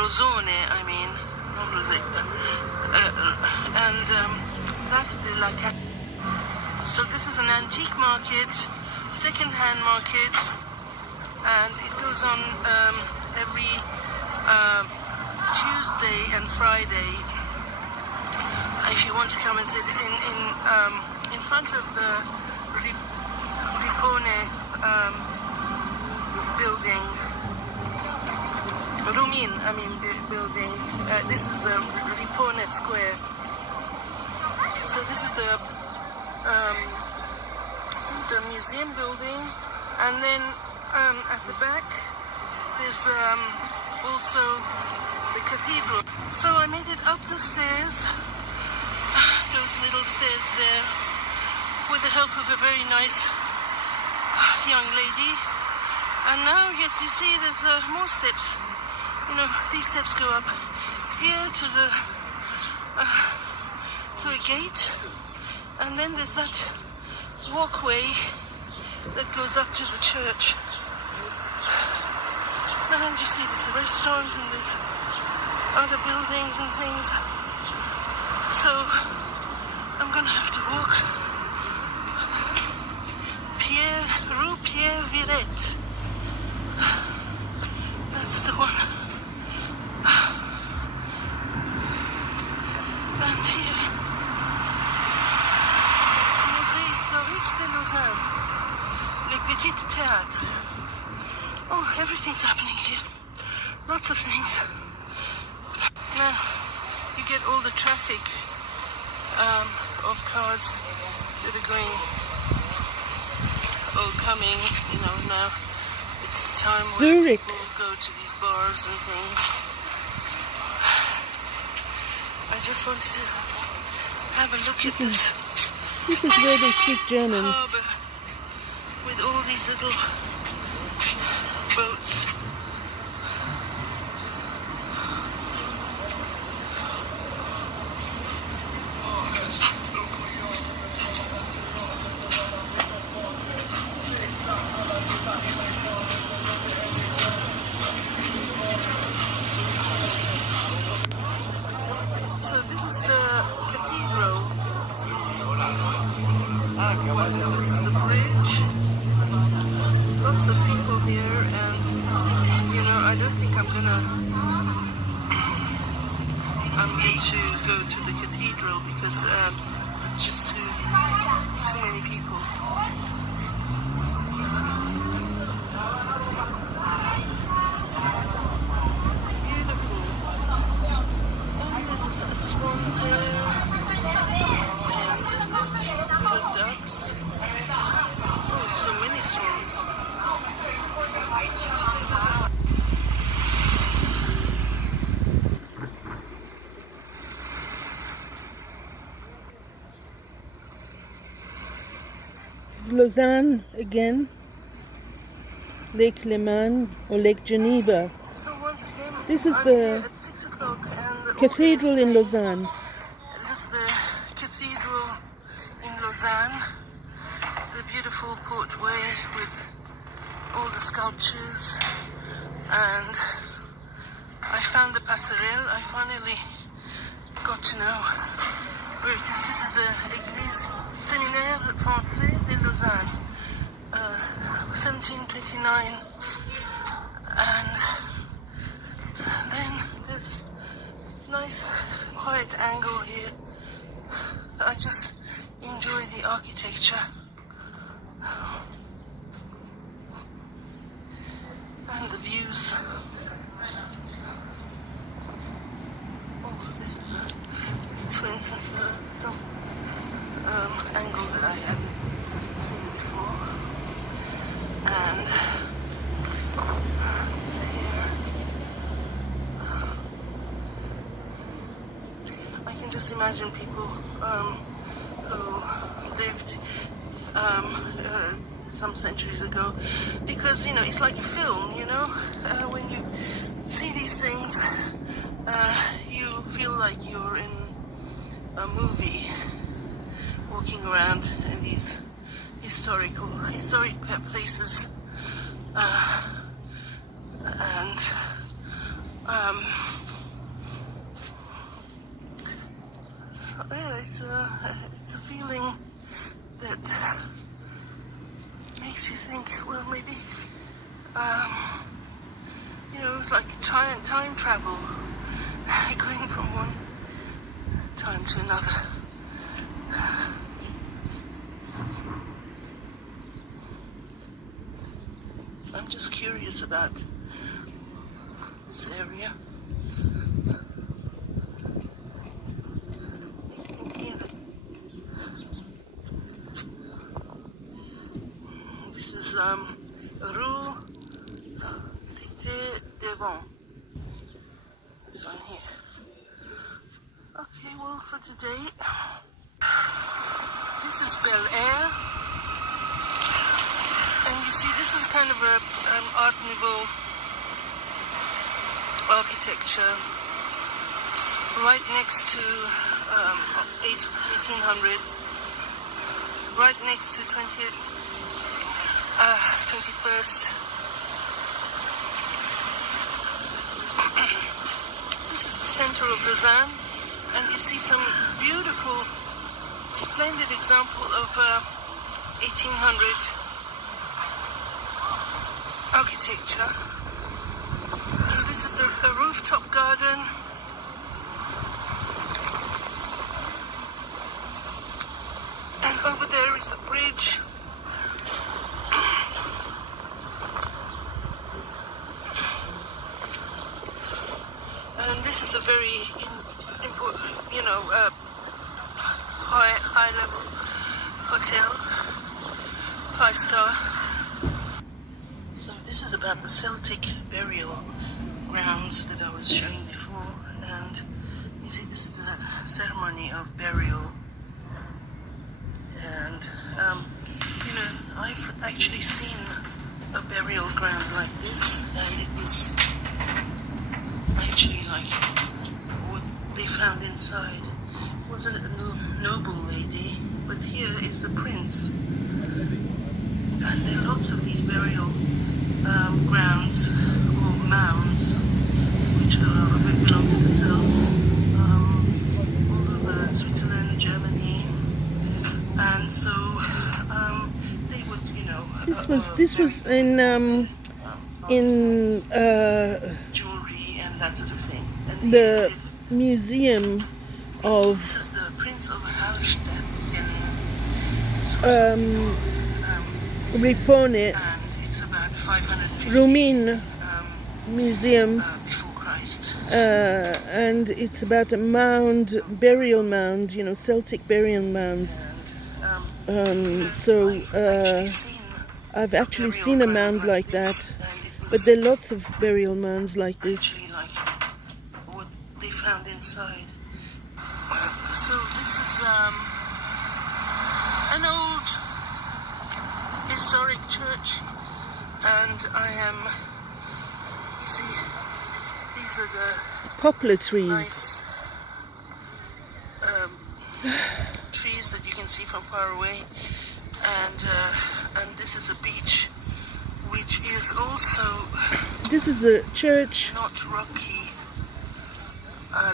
rosone, I mean, non rosetta. And that's della So this is an antique market, second-hand market, and it goes on every Tuesday and Friday. If you want to come and sit in front of the Ripone building, building. This is the Ripone Square. So this is the museum building, and then at the back there's also the cathedral. So I made it up the stairs, those little stairs there, with the help of a very nice young lady. And now, yes, you see there's more steps. You know, these steps go up here to the to a gate, and then there's that walkway that goes up to the church. And you see there's a restaurant and there's other buildings and things. So I'm gonna have to walk Rue Pierre Viret. That's the one. And here, Musée historique de Lausanne, les petits théâtres. Oh, everything's happening here. Lots of things. Now, you get all the traffic of cars that are going, coming, you know, now it's the time when people go to these bars and things. I just wanted to have a look at this. This is where they speak German. Harbour with all these little boats. So this is the cathedral. This is the bridge. Lots of people here, and you know, I don't think I'm going to go to the cathedral because it's just too many people. Beautiful. And there's a swan there, and little ducks. Oh, so many swans. This is Lausanne again, Lake Leman or Lake Geneva. So once again, This is I'm the here at 6 o'clock and the cathedral in audience Lausanne. This is the cathedral in Lausanne, the beautiful portway with all the sculptures, and I found the passerelle. I finally got to know where it is. This is the Église Séminaire Français de Lausanne, 1729, and then there's nice quiet angle here. I just enjoy the architecture and the views. Oh, this is for instance some angle that I had seen before, and this here. I can just imagine people who lived some centuries ago, because you know it's like a film. You know, when you see these things, you feel like you're in a movie, walking around in these historic places, and Yeah, it's a feeling that makes you think, well, maybe, it's like time travel, going from one time to another. I'm just curious about this area. This is rue devant. This one here. Okay, well, for today, this is Bel Air, and you see, this is kind of a Art Nouveau architecture, right next to 1800, right next to 21st. This is the center of Lausanne, and you see some beautiful, splendid example of 1800 architecture. And this is a rooftop garden. And over there is the bridge. And this is a very important, high-level hotel, 5-star. So this is about the Celtic burial grounds that I was showing before, and you see, this is the ceremony of burial. And I've actually seen a burial ground like this, and it was actually like what they found inside wasn't a noble lady, but here is the prince. And there are lots of these burial grounds or mounds which belong to the Celts, all over Switzerland, Germany, and so they would, This was in jewelry and that sort of thing. And the museum of this is the Prince of Hallstatt Ripone, and it's about 550 Rumin Museum, before Christ. and it's about a mound, burial mound, Celtic burial mounds. I've actually seen a mound like that, but there are lots of burial mounds like this. Actually, like what they found inside. So this is an old historic church, and you see, these are the Poplar trees. nice trees that you can see from far away, and this is a beach which is also This is the church not rocky.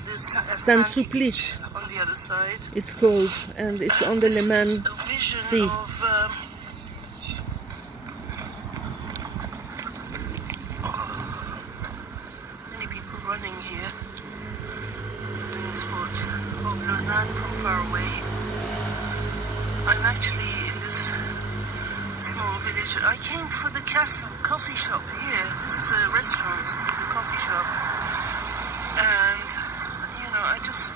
There's a Saint sandy Sulpice, beach on the other side. it's called, and it's on the Le This Mans is a vision Sea. of many people running here, doing sports, of Lausanne from far away. I'm actually in this small village. I came for the coffee shop here. This is a restaurant, the coffee shop, and I just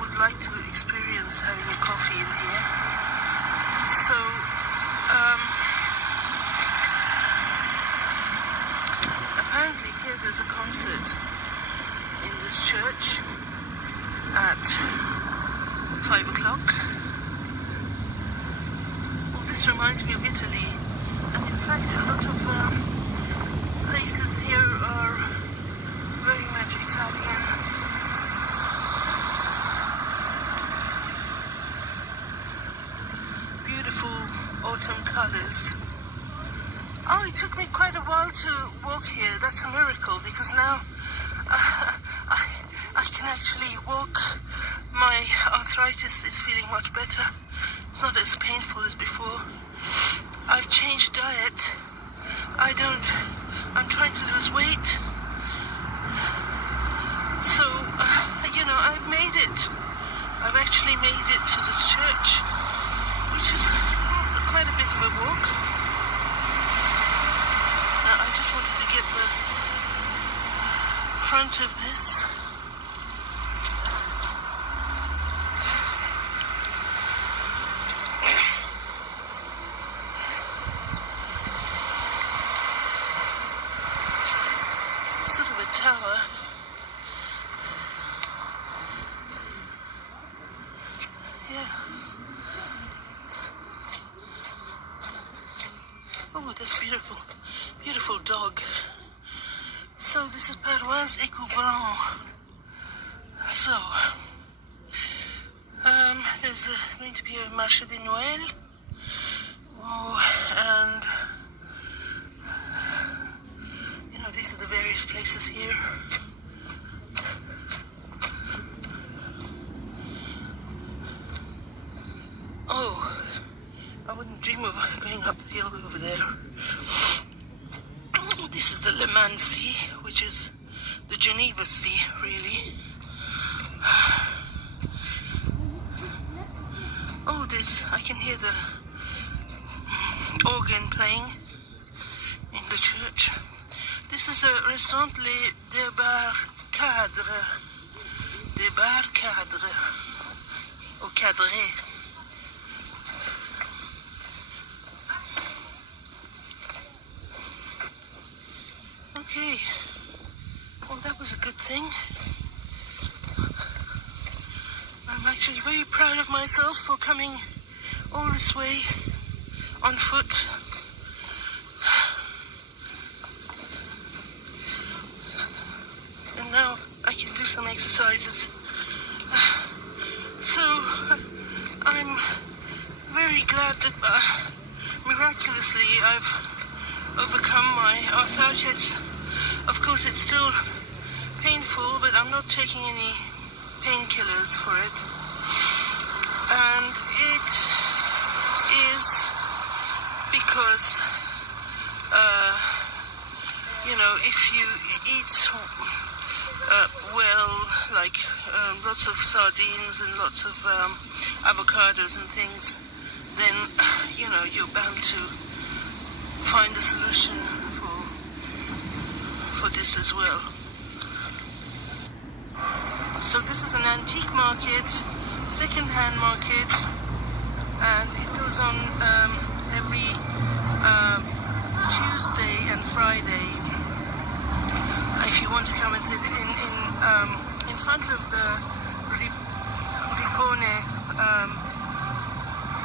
would like to experience having a coffee in here. So apparently here there's a concert in this church at 5 o'clock. Well, this reminds me of Italy, and in fact a lot of places here are very much Italian. Beautiful autumn colors. Oh, it took me quite a while to walk here. That's a miracle, because now I can actually walk. My arthritis is feeling much better. It's not as painful as before. I've changed diet. I'm trying to lose weight. So, I've made it. I've actually made it to this church, which is quite a bit of a walk. Now, I just wanted to get the front of this. Sort of a tower. Yeah. Oh, this beautiful, beautiful dog. So this is Paroisse et Couvent. So, there's going to be a marché de Noël. Oh, and these are the various places here. Oh, I wouldn't dream of going up the hill over there. This is the Le Mans Sea, which is the Geneva Sea, really. Oh, I can hear the organ playing in the church. This is the restaurant Les Débarcadres. Débarcadres. Au Cadré. Okay. Well, that was a good thing. I'm actually very proud of myself for coming all this way on foot. And now I can do some exercises. So I'm very glad that miraculously I've overcome my arthritis. Of course, it's still painful, but I'm not taking any painkillers for it. And it is because, if you eat well, like lots of sardines and lots of avocados and things, then, you're bound to find a solution for this as well. So this is an antique market, second-hand market, and it goes on every Tuesday and Friday. If you want to come and sit in front of the Ripone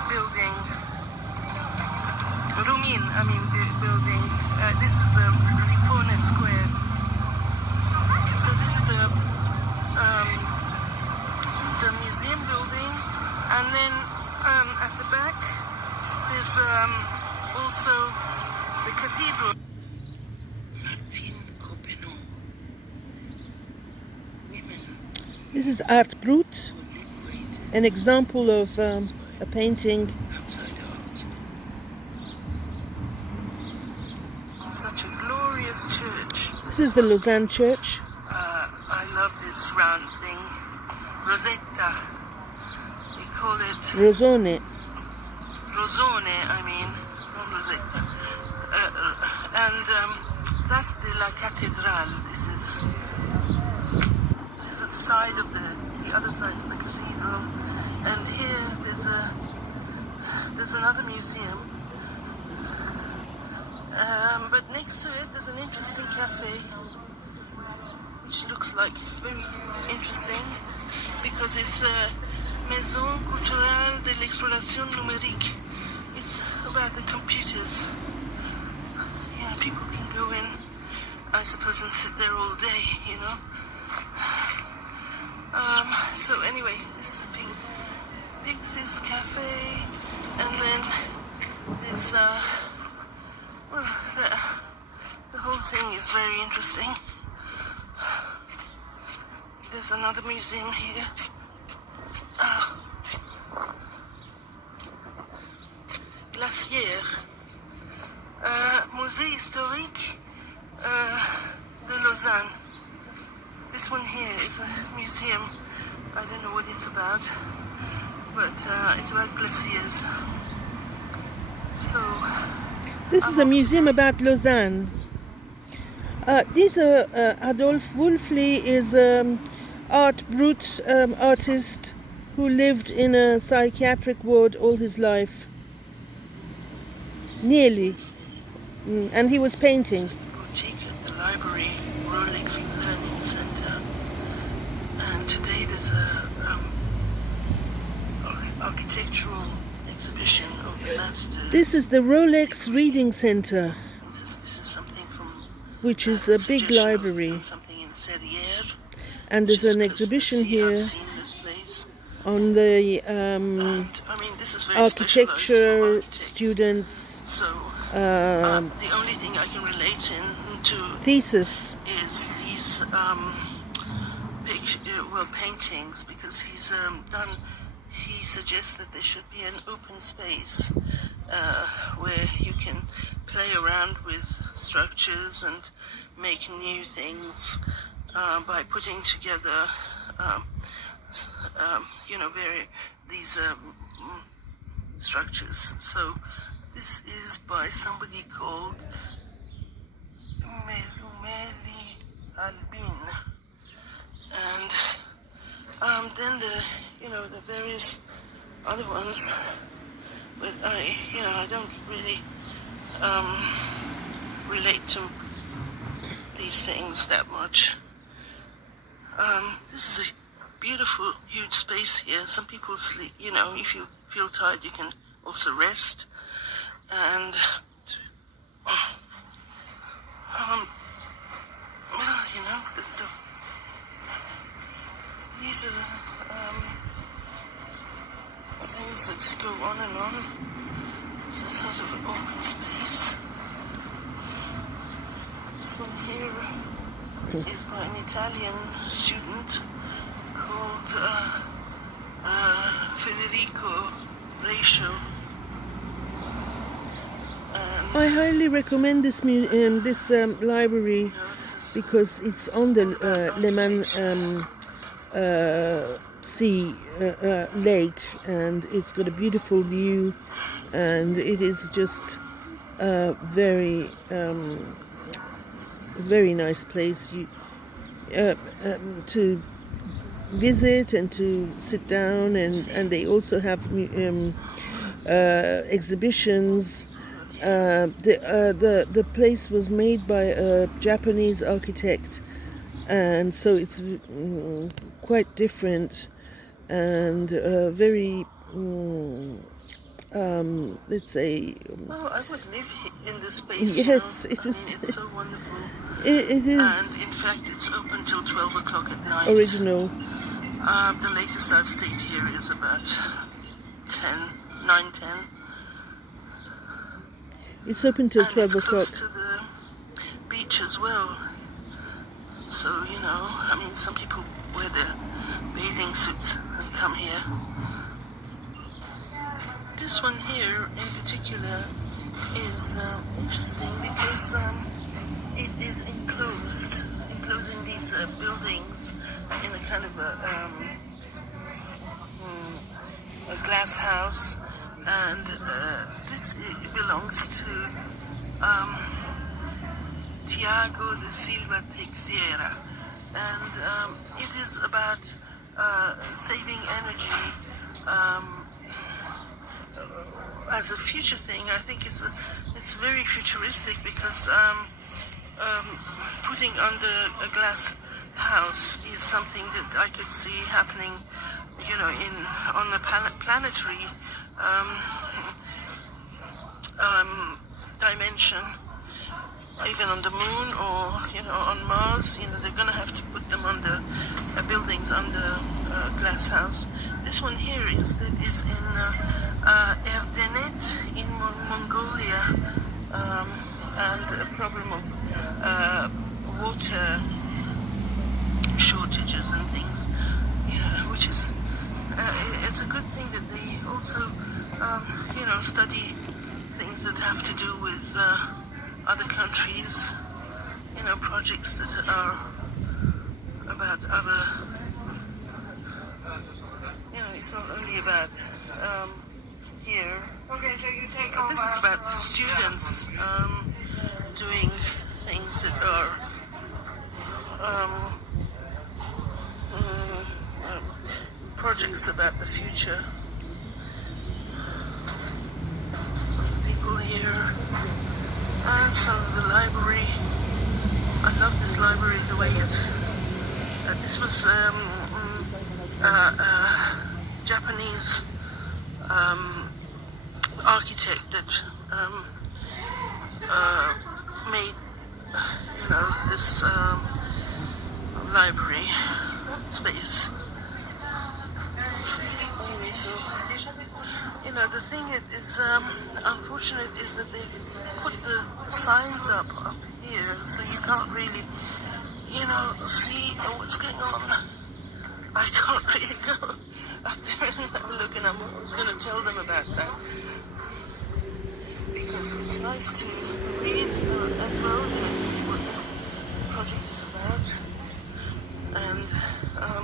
building, building. This is the Ripone Square. So this is the museum building, and then at the back there's also the cathedral. This is Art Brut, an example of a painting. Such a glorious church. This is the Lausanne church. I love this round thing. Rosetta. We call it Rosone. Rosone, not Rosetta. And Place de la Cathédrale. This is the side of the other side of the cathedral. And here there's another museum. But next to it there's an interesting cafe, which looks like very interesting because it's a Maison Culturelle de l'Exploration Numérique. It's about the computers. People can go in, I suppose, and sit there all day, So anyway, this is Pixi's Cafe, and then there's the whole thing is very interesting. There's another museum here. Glacière. Musée historique de Lausanne. This one here is a museum. I don't know what it's about, but it's about glaciers. So this is a museum about Lausanne. These are Adolf Wulfli is Art Brut artist who lived in a psychiatric ward all his life. Nearly. And he was painting. This is the boutique at the library, Rolex Learning Center. And today there's a architectural exhibition of the masters. This is the Rolex Reading Center, This is something from which is a big library. Something in Serrières. And there's an exhibition here on the This is very architecture students' So the only thing I can relate to thesis. is these paintings, because he suggests that there should be an open space where you can play around with structures and make new things by putting together these structures. So this is by somebody called Melumeli Albin, and then the various other ones, but I don't really relate to these things that much. This is a beautiful, huge space here. Some people sleep, if you feel tired, you can also rest. And these are things that go on and on. It's a sort of an open space. This one here is by an Italian student called Federico Reiscio. I highly recommend this library because it's on the Leman Sea lake, and it's got a beautiful view, and it is just a very very nice place to visit and to sit down, and they also have exhibitions. The place was made by a Japanese architect, and so it's quite different and very let's say I would live in this space. Yes, it was. It's so wonderful. It is. And in fact, it's open till 12 o'clock at night. Original. The latest I've stayed here is about 9, 10. It's open till 12 it's o'clock. Close to the beach as well. So, some people wear their bathing suits and come here. This one here in particular is interesting because it is enclosing these buildings in a kind of a glass house, and this belongs to Tiago de Silva Teixeira, and it is about saving energy as a future thing. I think it's very futuristic because putting under a glass house is something that I could see happening, on the planetary dimension, even on the moon or on Mars. They're going to have to put them under buildings under a glass house. This one here is in Erdenet in Mongolia, and a problem of water shortage footages and things, which is it's a good thing that they also study things that have to do with other countries, projects that are about other, it's not only about here. Okay, so you take This is about students doing things that are projects about the future. Some of the people here, and some of the library. I love this library, the way it's. This was Japanese architect that made this library space. Anyway, so the thing is unfortunate is that they've put the signs up here, so you can't really see what's going on. I can't really go up there and have a look, and I'm always going to tell them about that, because it's nice to read as well, to see what the project is about. And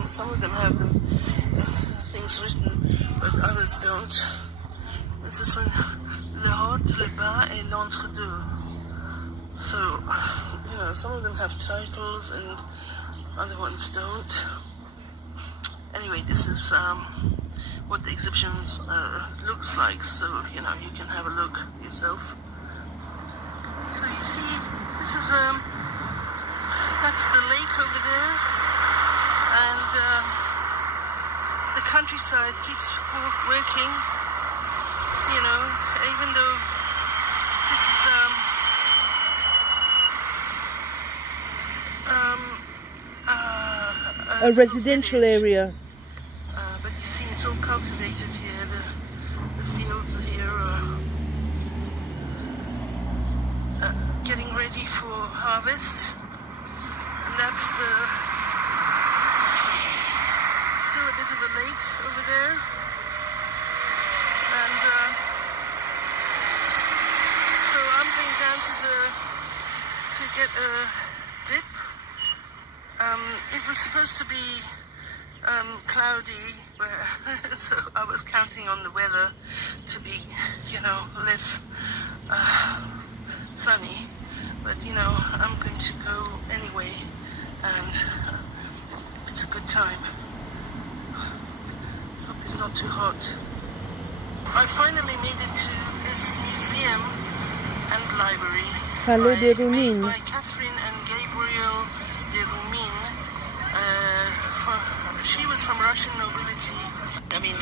some of them have things written, but others don't. This is when le haut, le bas, et l'entre-deux. So, some of them have titles and other ones don't. Anyway, this is what the exhibition looks like, so you can have a look yourself. So you see, this is that's the lake over there, and the countryside keeps working. Even though this is a residential area. But you see, it's all cultivated here. The fields here are getting ready for harvest, and that's still a bit of a lake over there. And so I'm going down to get a dip. It was supposed to be cloudy, so I was counting on the weather to be, less sunny. But I'm going to go anyway, and it's a good time. Hope it's not too hot. I finally made it to this museum and library. Palais des Rumines. By Catherine and Gabriel de Rumines. She was from Russian nobility. I mean,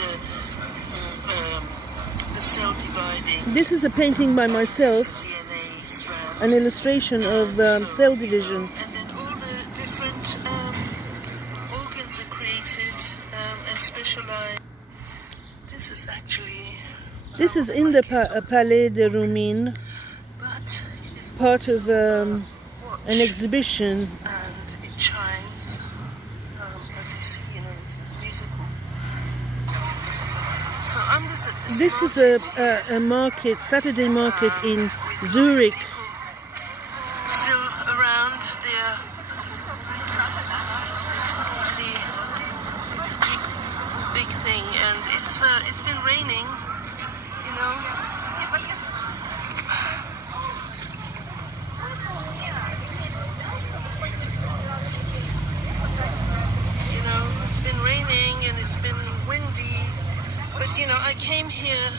the cell dividing. This is a painting by myself, an illustration of cell division. And then all the different organs are created and specialized. This is actually. This is in the Palais des Rumines, But it is part of watch, an exhibition. and it chimes. As you see, it's musical. So I'm just at this. This is a market, Saturday market in with Zurich. people still around there. You see, it's a big thing, and it's been raining. It's been raining and it's been windy, but I came here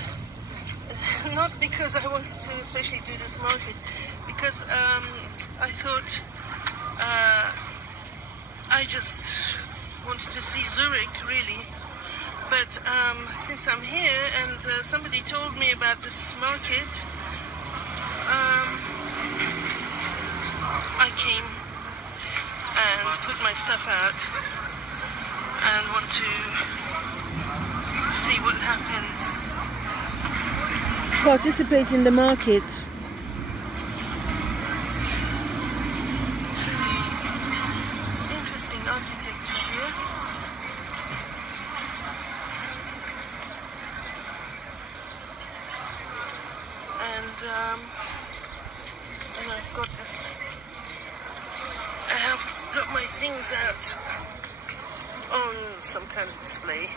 not because I wanted to especially do this market, because I thought I just wanted to see Zurich, really. But since I'm here and somebody told me about this market, I came and put my stuff out and want to see what happens. Participate in the market. See, it's really interesting architecture. And I've got this. I have got my things out on some kind of display.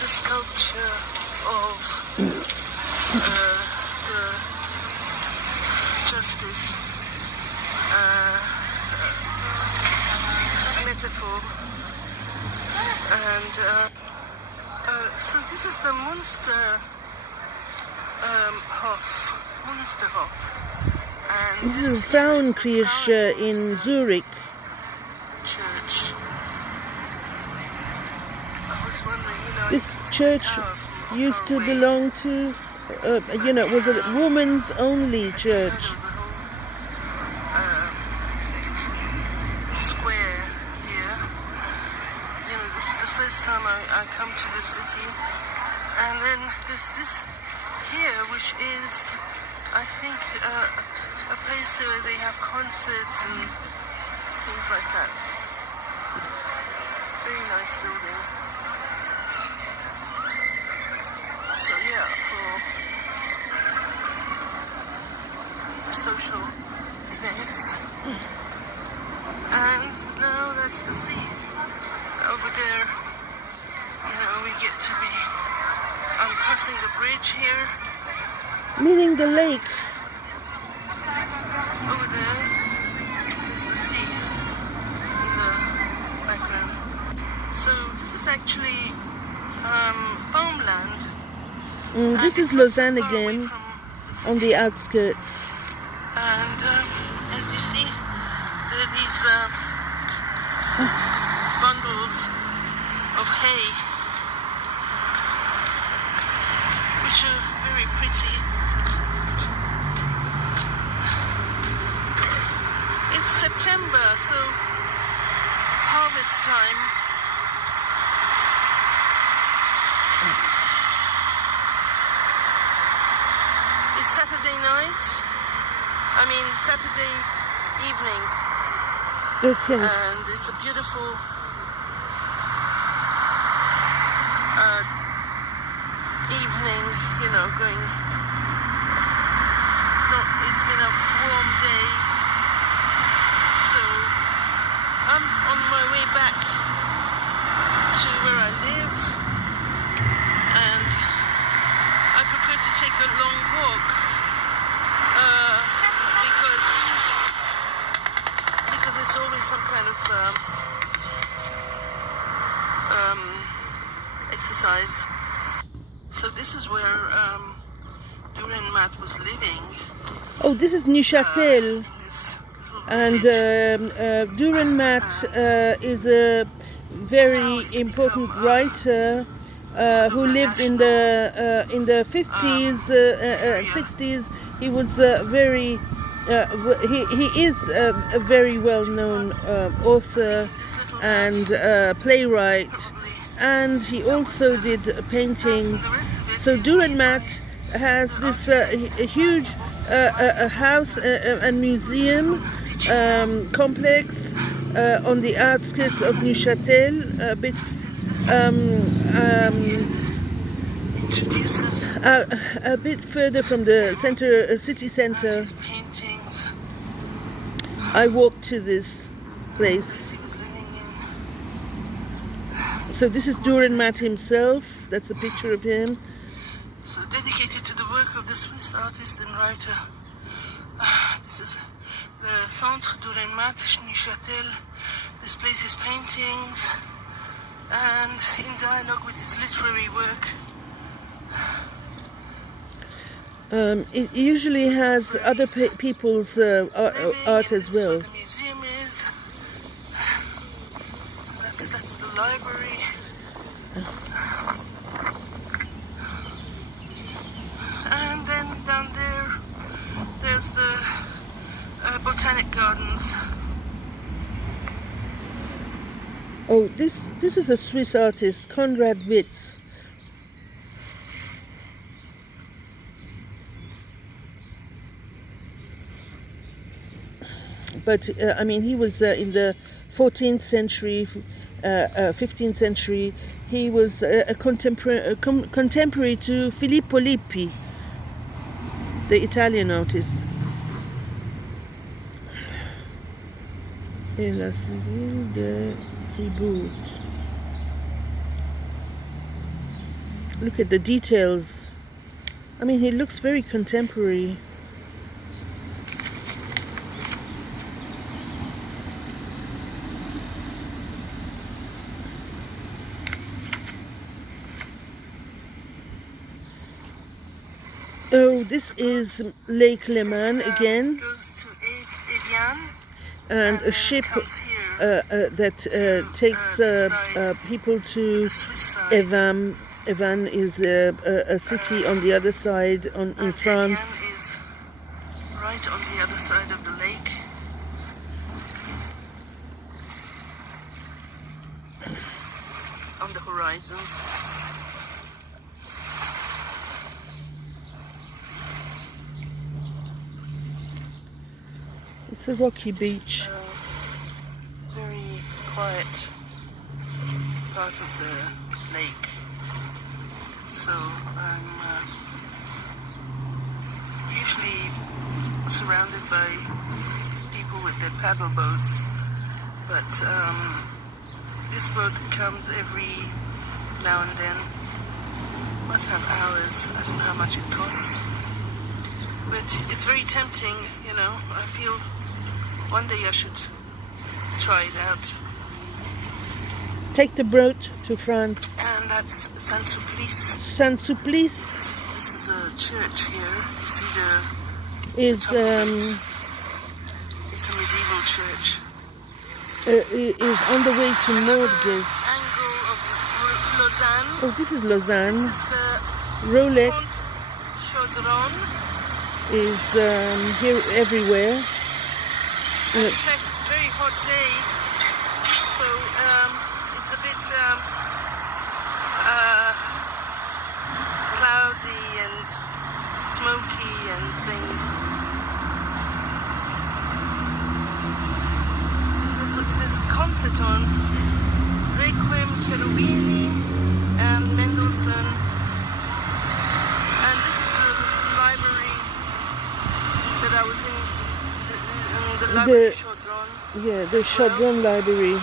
The sculpture of the justice metaphor, and so this is the Monsterhof, and This is Frauenkirche in Zurich. church. I was wondering, This it's the church tower from used far to away. belong to, it was a woman's only church. There was a whole square here. This is the first time I come to the city, and then there's this here, which is, I think, a place where they have concerts and things like that. Very nice building. So yeah, for social events. And now that's the sea. Over there, we get to be, I'm crossing the bridge here. Meaning the lake. Over there is the sea in the background. So this is actually farmland. This And is it's not so Lausanne far away again, from on city. the outskirts. And as you see, there are these bundles of hay, which are very pretty. It's September, so harvest time. It's Saturday night. I mean Saturday evening. Okay. And it's a beautiful evening, going. It's been a warm day, so I'm on my way back to where I live, and I prefer to take a long walk because it's always some kind of exercise. So this is where Matt was living. Oh, this is Neuchâtel. In this little And village. Matt is a very important writer who lived in the 50s, 60s. He was he is a very well-known author and playwright, and he also did paintings. So Matt has this huge house and museum complex on the outskirts of Neuchâtel, a bit further from the city center. Paintings I walked to this place. he was living in. So this is Matt himself. That's a picture of him. So dedicated to the work of the Swiss artist and writer. This is the Centre Matt Neuchâtel displays his paintings and in dialogue with his literary work. It usually has other people's art as well. This is where the museum is. That's the library. And then down there's the botanic gardens. Oh, this is a Swiss artist, Konrad Witz. but I mean, he was in the 14th century, 15th century. He was a contemporary to Filippo Lippi, the Italian artist. Et la civile de Tribut. Look at the details. I mean, he looks very contemporary. Oh, this is Lake Leman again. Goes to Evian, And a ship that takes people to Evan. Evan is a city on the other side in France. Evian is right on the other side of the lake. On the horizon. It's a rocky beach. Very quiet part of the lake. So I'm usually surrounded by people with their paddle boats, but this boat comes every now and then. Must have hours. I don't know how much it costs, but it's very tempting. You know, I feel one day I should try it out. Take the boat to France. And that's Saint-Sulpice. Saint-Sulpice This is a church here. You see the is top of it. It's a medieval church. is on the way to Morges. Angle of Lausanne. Oh, this is Lausanne. This is the Rolex Chaudron. is here everywhere. In fact, it's a very hot day, so it's a bit cloudy and smoky and things. There's a concert on Requiem Cherubini and Mendelssohn, and this is the library that I was in. The library Chaudron. Yeah, the Chaudron Library.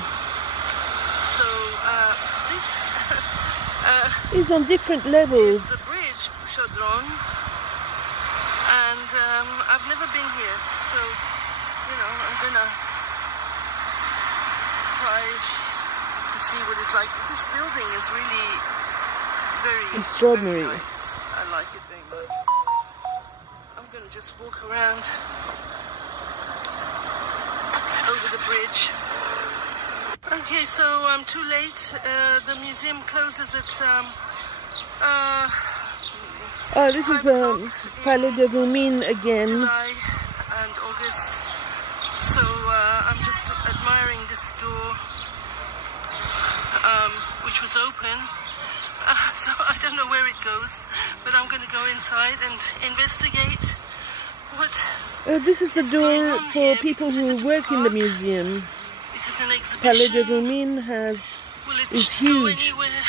So this Is on different levels. is the bridge Chaudron, and I've never been here, so you know I'm gonna try to see what it's like. This building is really very Extraordinary. very nice. I like it very much. I'm gonna just walk around over the bridge. Okay, so I'm too late. The museum closes at Oh, this is 5 o'clock Palais de Rumine in again. July and August. So I'm just admiring this door, which was open. So I don't know where it goes, but I'm going to go inside and investigate what. This is the What's going door on for here? people Is who it a work in the park? museum. Is it an exhibition? Palais de Rumine Will it is go huge anywhere?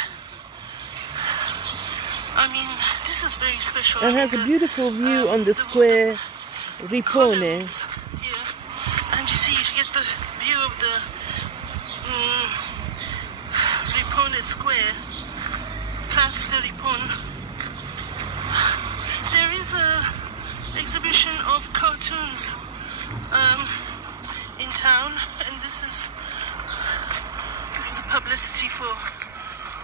I mean, this is very special. and I has a mean, beautiful view on the square Ripone. columns here. And you see, you get the view of the Ripone Square, Place de Ripone. There is a exhibition of cartoons in town, and this is the publicity for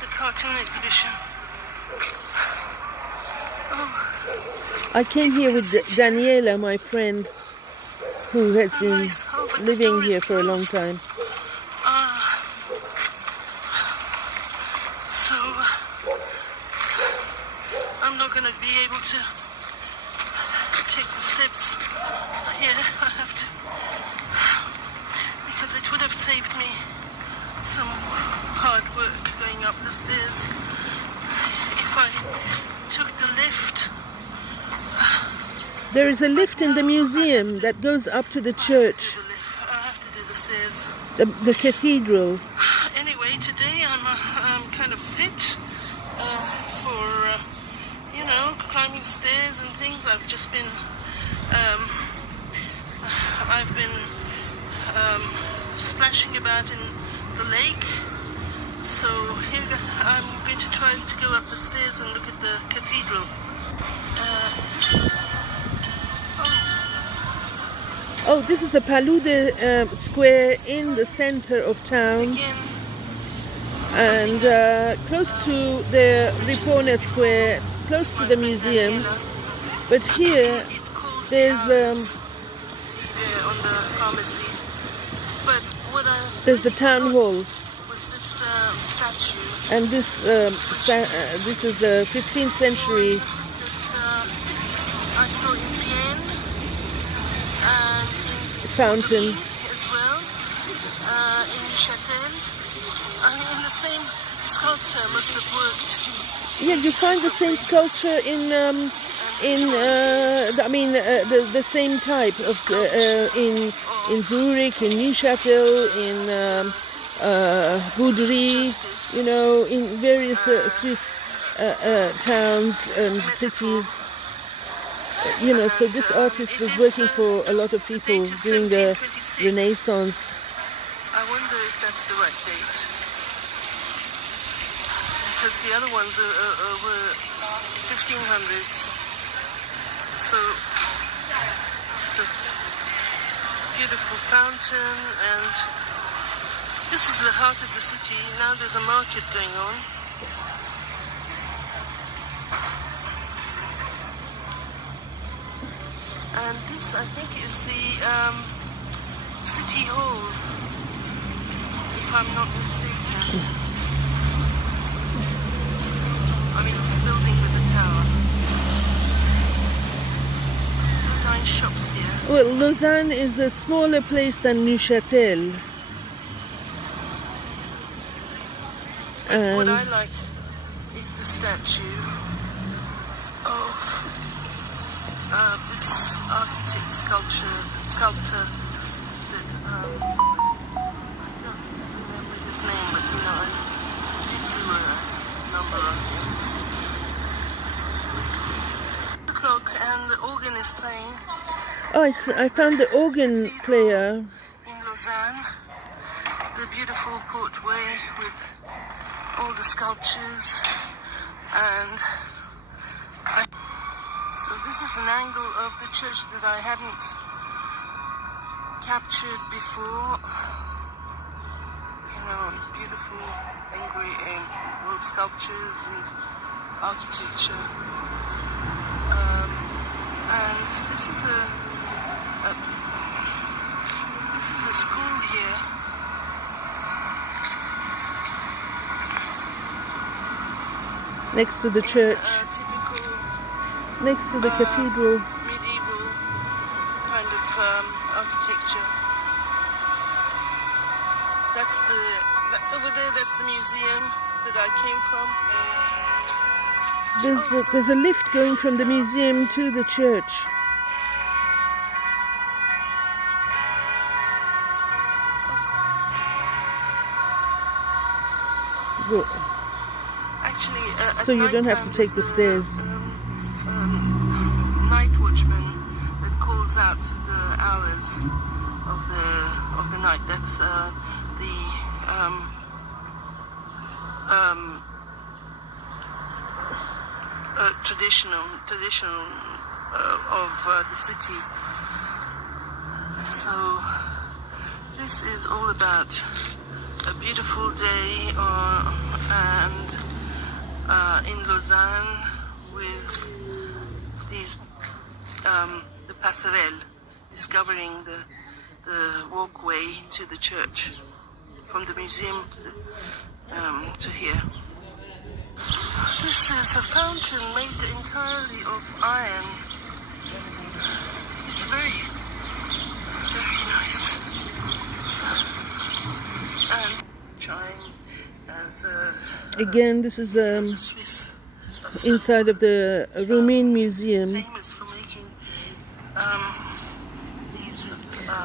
the cartoon exhibition. I came here with Daniela, my friend, who has been Nice. Oh, but the living door is here for a long closed. time. So I'm not going to be able to take the steps here. I have to, because it would have saved me some hard work going up the stairs if I took the lift. There is a lift in the museum that goes up to the church. The lift. stairs. The cathedral. Anyway, today I'm kind of fit for climbing stairs and things. I've been splashing about in the lake. So here I'm going to try to go up the stairs and look at the cathedral. This is the Palude Square in the center of town. Again, And close to the Ripone Square, close to the museum. But here there's see there on the pharmacy. But what there's the town hall, was this statue and this is the 15th century. that I saw in Vienne and in Fountain. Italy as well, in Neuchâtel. I mean, the same sculptor must have worked. Yeah, you find the same sculpture the same type of in Zurich, in Neuchâtel, in Boudry, in various Swiss towns and cities. So this artist was working for a lot of people during the Renaissance. I wonder if that's the right date. Because the other ones were 1500s. So this is a beautiful fountain, and this is the heart of the city. Now there's a market going on. And this, I think, is the city hall, if I'm not mistaken. I mean, this building with the tower. Some nice shops here. Well, Lausanne is a smaller place than Neuchâtel. What I And like is the statue of this sculptor that I don't remember his name, but I did do a number on him. 2 o'clock and the organ is playing I found the organ player. in Lausanne. The beautiful portway with all the sculptures, and so this is an angle of the church that I hadn't captured before. It's beautiful old sculptures and architecture. And this is a school here. Next to the church, Typical next to the cathedral. medieval kind of architecture. Over there, that's the museum that I came from. There's a lift going from the museum to the church. Well, Actually, so you don't have to take the stairs. Night watchman that calls out the hours of the night. That's the traditional of the city. So this is all about a beautiful day in Lausanne with these the passerelle, discovering the walkway to the church from the museum to here. This is a fountain made entirely of iron. It's very, very nice. And chime as a Again, this is Swiss inside of the Romain Museum. famous for making these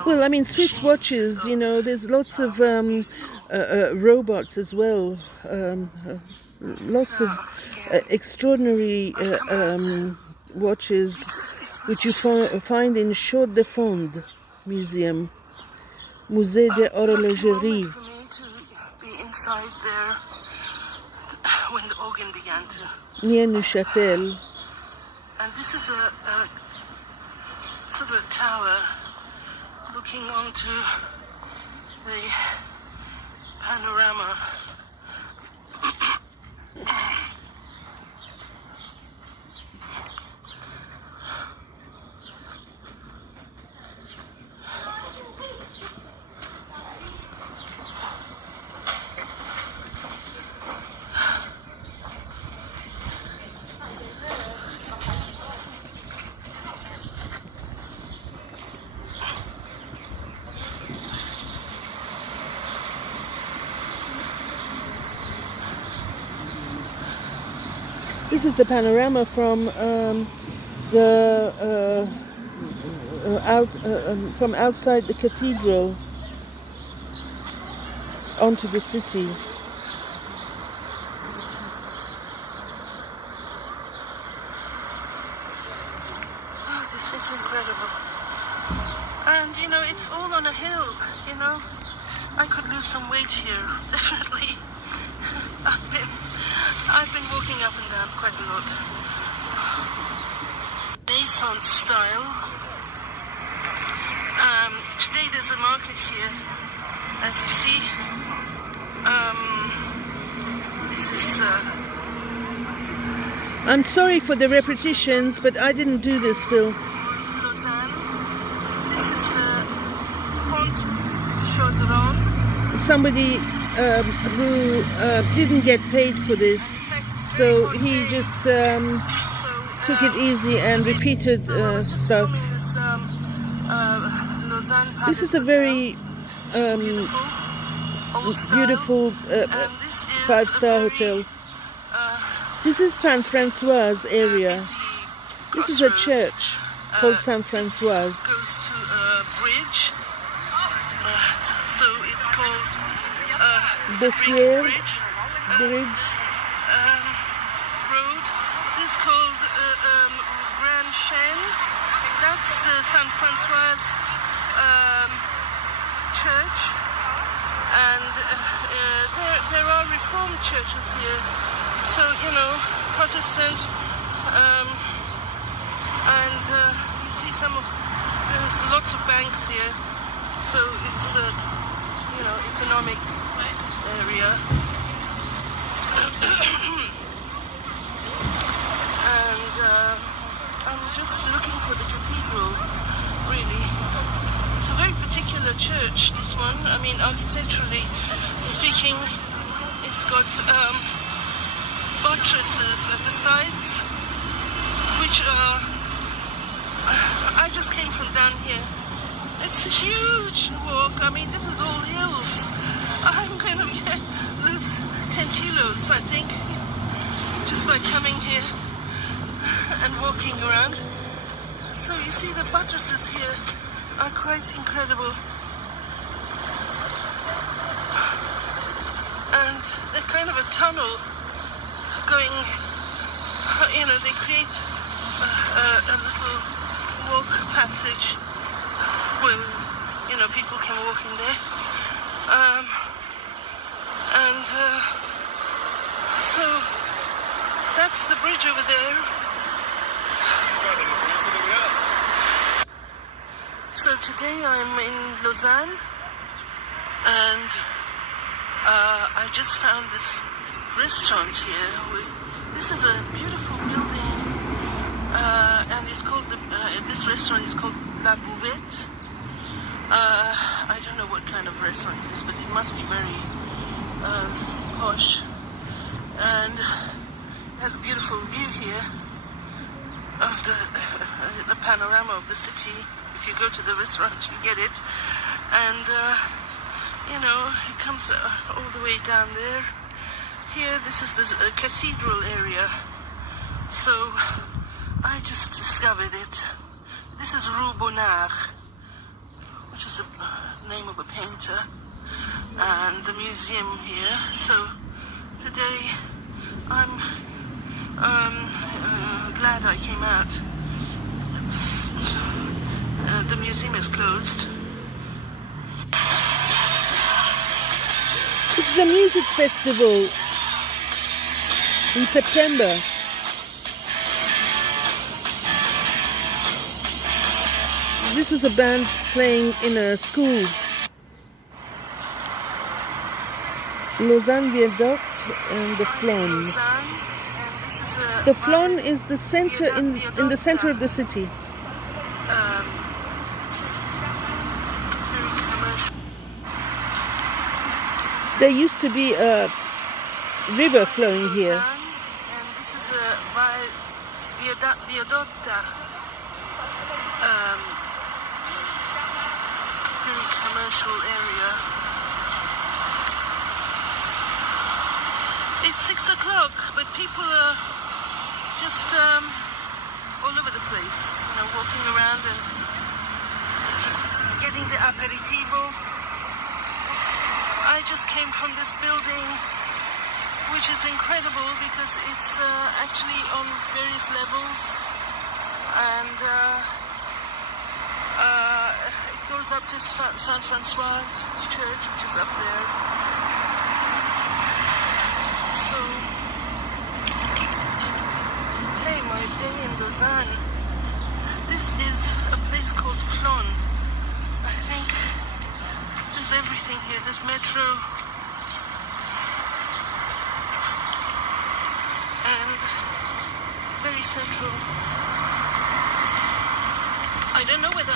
Well, I mean, Swiss watches, you know, there's lots of robots as well, lots of extraordinary watches which you find in Chaux de Fonds Museum, Musée de Horlogerie. For me to be inside there when the organ began to. Near Neuchâtel. And this is a sort of a tower looking onto the panorama. This is the panorama from from outside the cathedral onto the city. Oh, this is incredible. And you know, it's all on a hill, you know. I could lose some weight here, definitely. I've been walking up and down quite a lot. Renaissance style. Today there's a market here, as you see. This is. I'm sorry for the repetitions, but I didn't do this, Phil. Lausanne. This is the Pont Chaudron. Somebody who didn't get paid for this, so he just took it easy and repeated stuff. This is a very beautiful five-star hotel. This is Saint Francois area. This is a church called Saint Francois. Goes to a bridge. So it's called Bessières Bridge. Bridge. Road. This is called Grand Chaîne. That's the Saint Francois church. And there are Reformed churches here. So, you know, Protestant. And you see there's lots of banks here. So it's you know, economic area. And I'm just looking for the cathedral, really. It's a very particular church, this one. I mean, architecturally speaking, it's got buttresses at the sides, which are... I just came from down here. It's a huge walk. I mean, this is all hills. I'm going to lose 10 kilos, I think, just by coming here and walking around. So you see the buttresses here are quite incredible. And they're kind of a tunnel going, you know, they create a little walk passage where, you know, people can walk in there. So that's the bridge over there. So today I'm in Lausanne, and I just found this restaurant here. This is a beautiful building, and it's called this restaurant is called La Bouvette. I don't know what kind of restaurant it is, but it must be very posh, and it has a beautiful view here of the panorama of the city. If you go to the restaurant, you get it, and you know, it comes all the way down there. Here, this is the cathedral area, so I just discovered it. This is Rue Bonnard, which is a name of a painter, and the museum here. So today I'm glad I came out. The museum is closed. This is a music festival in September. This was a band playing in a school. Lausanne Viaduct and the Flon. The Flon is the center in the center of the city. There used to be a river flowing here. And this is a viadotta. Very commercial area. It's 6 o'clock, but people are just all over the place, walking around and getting the aperitivo. I just came from this building, which is incredible because it's actually on various levels, and it goes up to Saint Francois Church, which is up there. So, hey, my day in Lausanne. This is a place called Flon. I think there's everything here. There's metro and very central. I don't know whether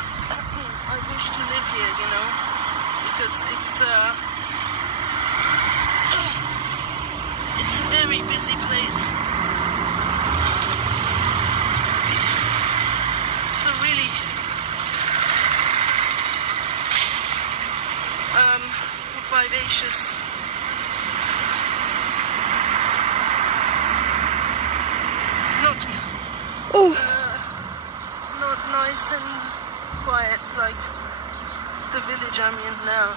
I wish to live here, because it's a very busy place. So really, vivacious. Not nice and quiet like the village I'm in now,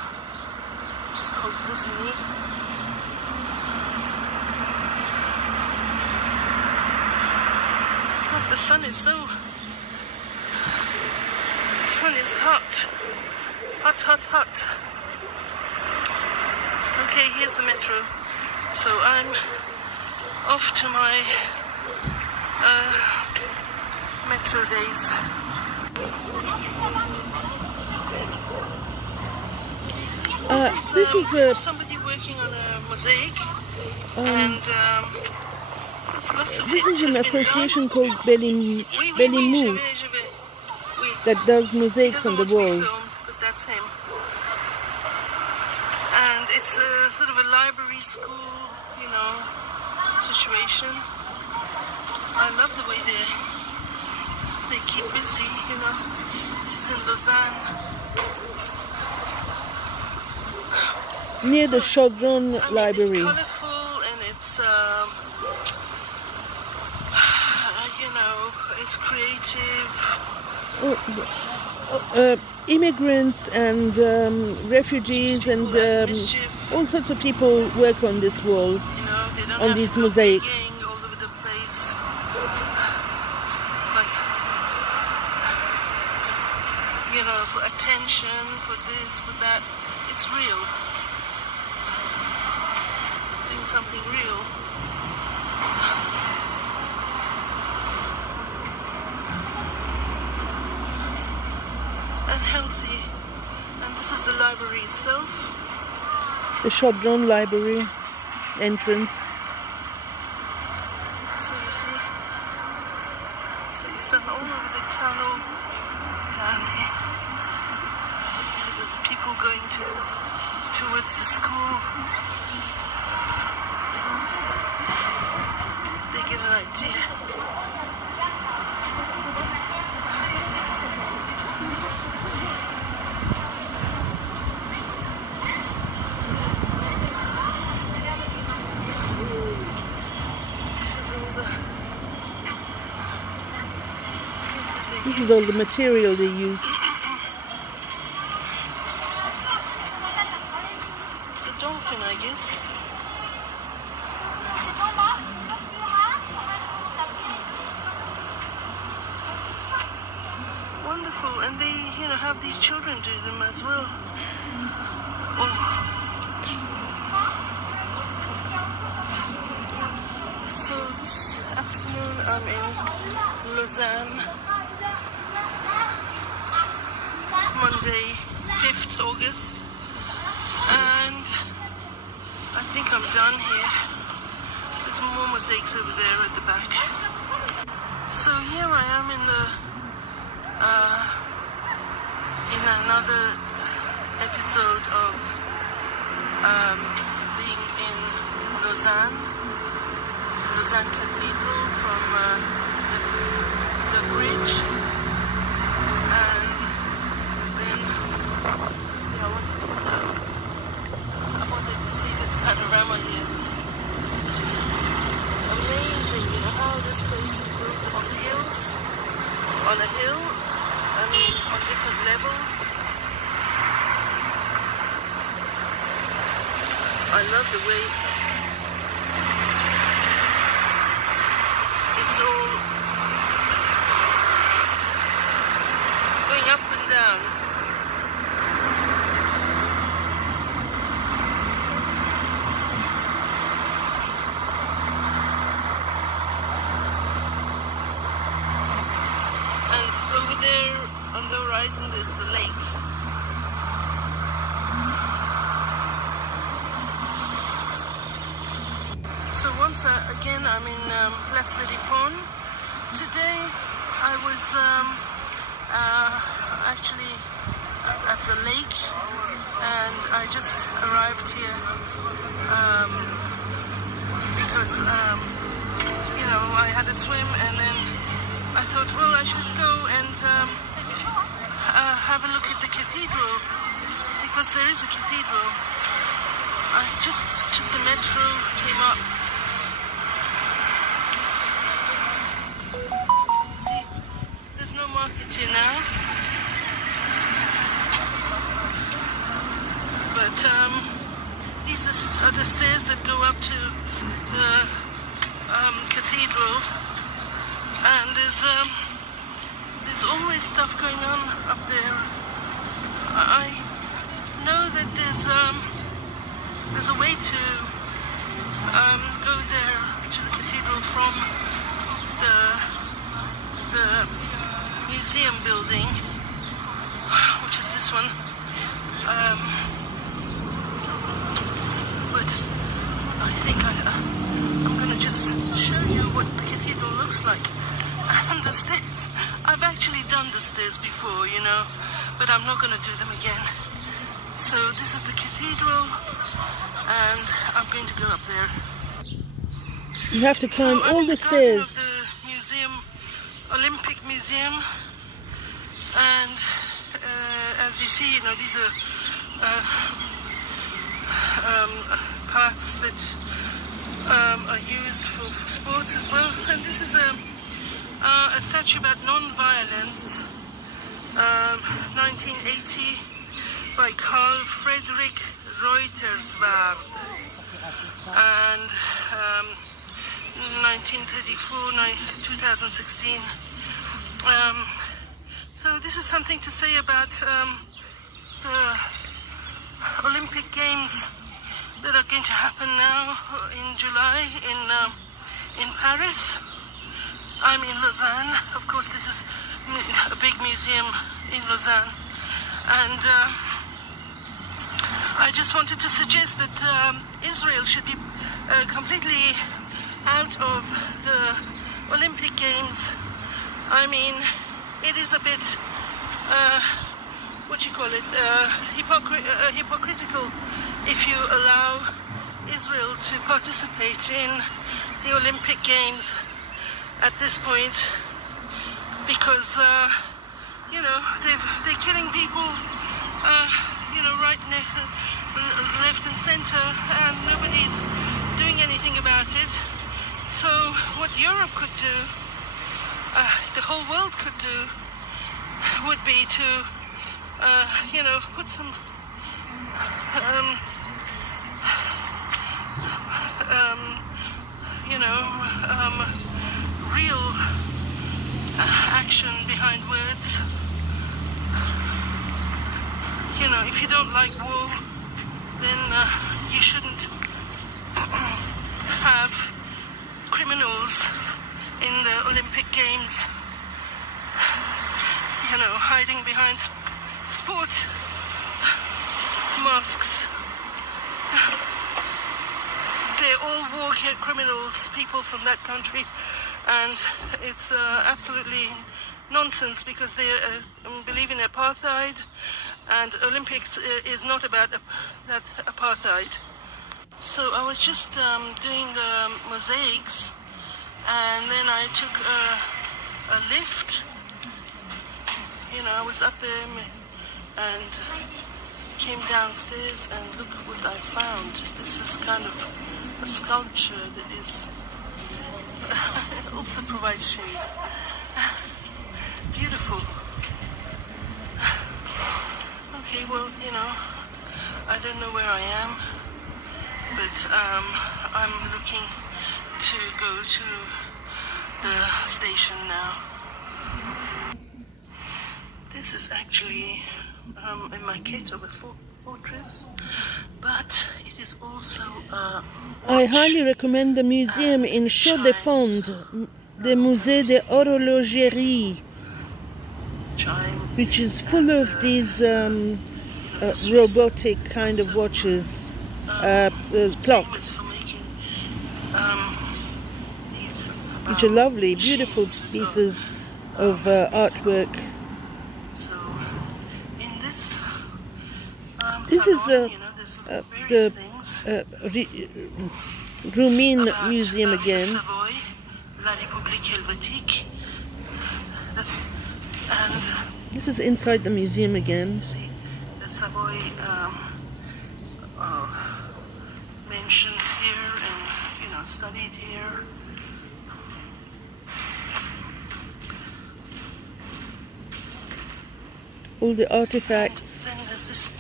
which is called Buzini. God, the sun is hot. Hot. Okay, here's the metro. So I'm off to my metro days. This is somebody working on a mosaic, and there's lots of this is an association called Bellimou that does mosaics on the walls. But that's him. And it's a sort of a library school, situation. I love the way they keep busy, This is in Lausanne. Near the Chaudron Library. It's colourful and it's, it's creative. Immigrants and refugees and all sorts of people work on this wall, on these mosaics. All over the place. For attention, for this, for that. It's real. Doing something real. And healthy. And this is the library itself. The Chaudron Library entrance. So you see, it's done all over the tunnel down here. So the people going towards the school, they get an idea. This is all the material they use. beautiful, and they, have these children do them as well. Oh. So this afternoon I'm in Lausanne, Monday, 5th August, and I think I'm done here. There's more mosaics over there at the back. So here I am in another episode of being in Lausanne. Lausanne Cathedral from the bridge, and then see, I wanted to see this panorama here, which is amazing. How this place is built on hills, on a hill, on different levels. I love the way it's all going up and down. And over there on the horizon there's the lake. So once again I'm in Place de Dipon. Today I was actually at the lake, and I just arrived here because I had a swim, and then I thought, well, I should go and have a look at the cathedral, because there is a cathedral. I just took the metro, came up. No market here now, but these are the stairs that go up to the cathedral, and there's always stuff going on up there. I know that there's a way to go there to the cathedral from the museum building, which is this one, but I think I'm going to just show you what the cathedral looks like. And the stairs, I've actually done the stairs before, but I'm not going to do them again. So this is the cathedral, and I'm going to go up there. You have to climb all the stairs. The museum, Olympic Museum, and as you see, these are parts that are used for sports as well. And this is a statue about non-violence, 1980, by Carl Friedrich Reuterswärd, and 1934, 2016. So this is something to say about the Olympic Games that are going to happen now in July in Paris. I'm in Lausanne. Of course, this is a big museum in Lausanne, and I just wanted to suggest that Israel should be completely out of the Olympic Games. I mean, it is a bit, hypocritical if you allow Israel to participate in the Olympic Games at this point, because, they're killing people, right, left and center, and nobody's doing anything about it. So what Europe could do, the whole world could do, would be to, put some real action behind words, know, if you don't like war, then you shouldn't have criminals in the Olympic Games, you know, hiding behind sport masks. They're all war criminals, people from that country, and it's absolutely nonsense because they believe in apartheid, and Olympics is not about that apartheid. So I was just doing the mosaics, and then I took a lift. You know, I was up there and came downstairs, and look what I found. This is kind of a sculpture that is also provides shade. Beautiful. Okay, well, you know, I don't know where I am, but I'm looking to go to the station now. This is actually a maquette of a fortress, but it is also I highly recommend the museum in Chaux-de-Fonds, the Musée des Horlogeries, which is full of these robotic kind of watches, clocks, which are lovely, beautiful pieces of artwork. This is the Roumain museum again. This is inside the museum again. See, the Savoy mentioned here and, you know, studied here. All the artifacts. Then there's this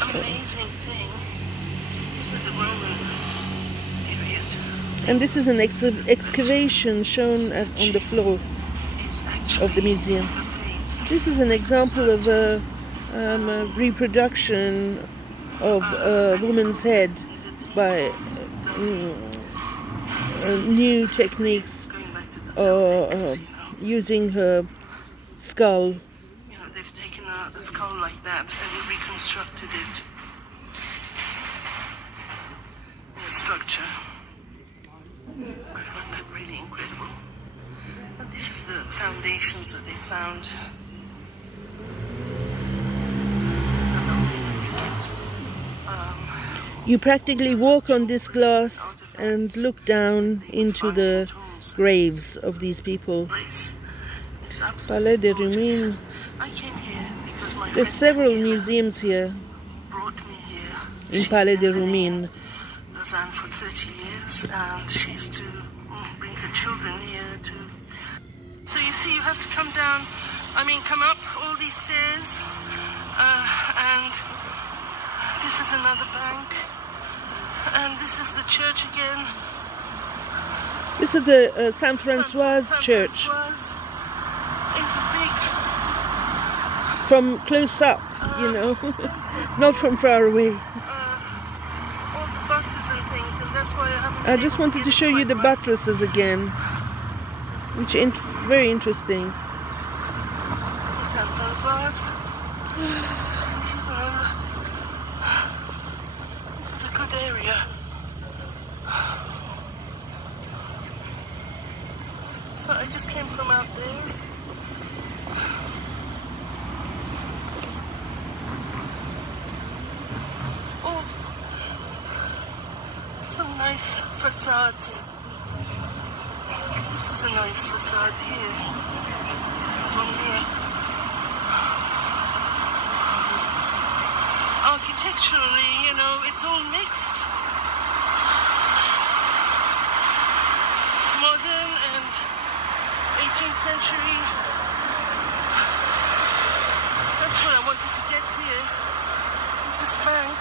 amazing thing. This is the Roman period. And this is an excavation shown on the floor of the museum. This is an example of a reproduction of a woman's head by new techniques using her skull. You know, they've taken a skull like that and reconstructed it in a structure. I found that really incredible. And this is the foundations that they found. You practically walk on this glass and look down into the graves of these people. Palais des Ruines. There's several museums here in Palais des Ruines. Lausanne for 30 years, and she used to bring her children here to. So you see, you have to come down. Come up all these stairs, and this is another bank, and this is the church again. This is the Saint Francois Church. It's big. From close up, you know, not from far away. All the buses and things, and that's why I haven't. I just wanted to show you the buttresses again, which is very interesting. This is Saint Francois. So, this is a good area. So I just came from out there. Oh, some nice facades. This is a nice facade here. This one here. Architecturally, you know, it's all mixed. Modern and 18th century. That's what I wanted to get here. Is this bank.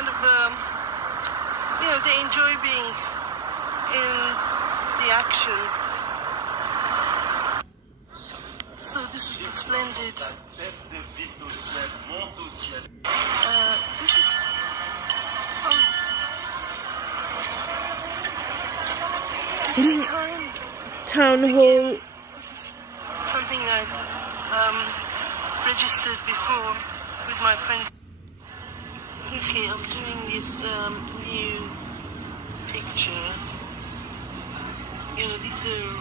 kind of, they enjoy being in the action. So this is the splendid. This is. Oh. This is Town hall. This is something I'd registered before with my friend. Okay, I'm doing this new picture. These are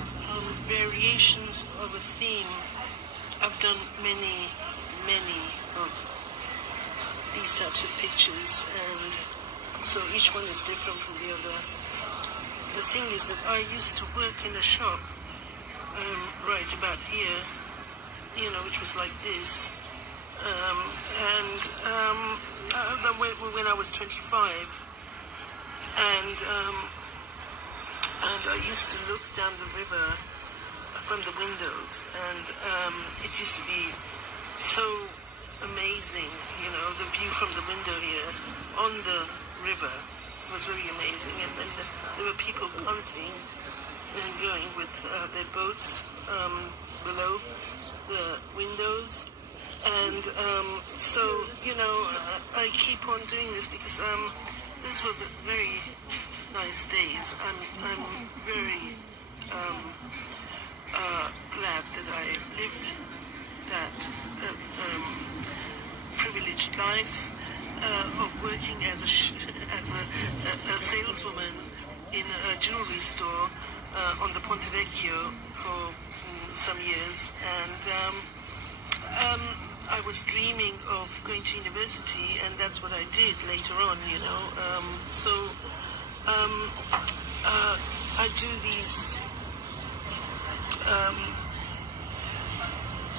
variations of a theme. I've done many of these types of pictures, and so each one is different from the other. The thing is that I used to work in a shop right about here, which was like this, when I was 25, and I used to look down the river from the windows, and it used to be so amazing, the view from the window here on the river was very amazing, and then there were people punting and going with their boats below the windows, and so I keep on doing this because those were very nice days. I'm very glad that I lived that privileged life of working as a saleswoman in a jewelry store on the Ponte Vecchio for some years, and I was dreaming of going to university, and that's what I did later on, so I do these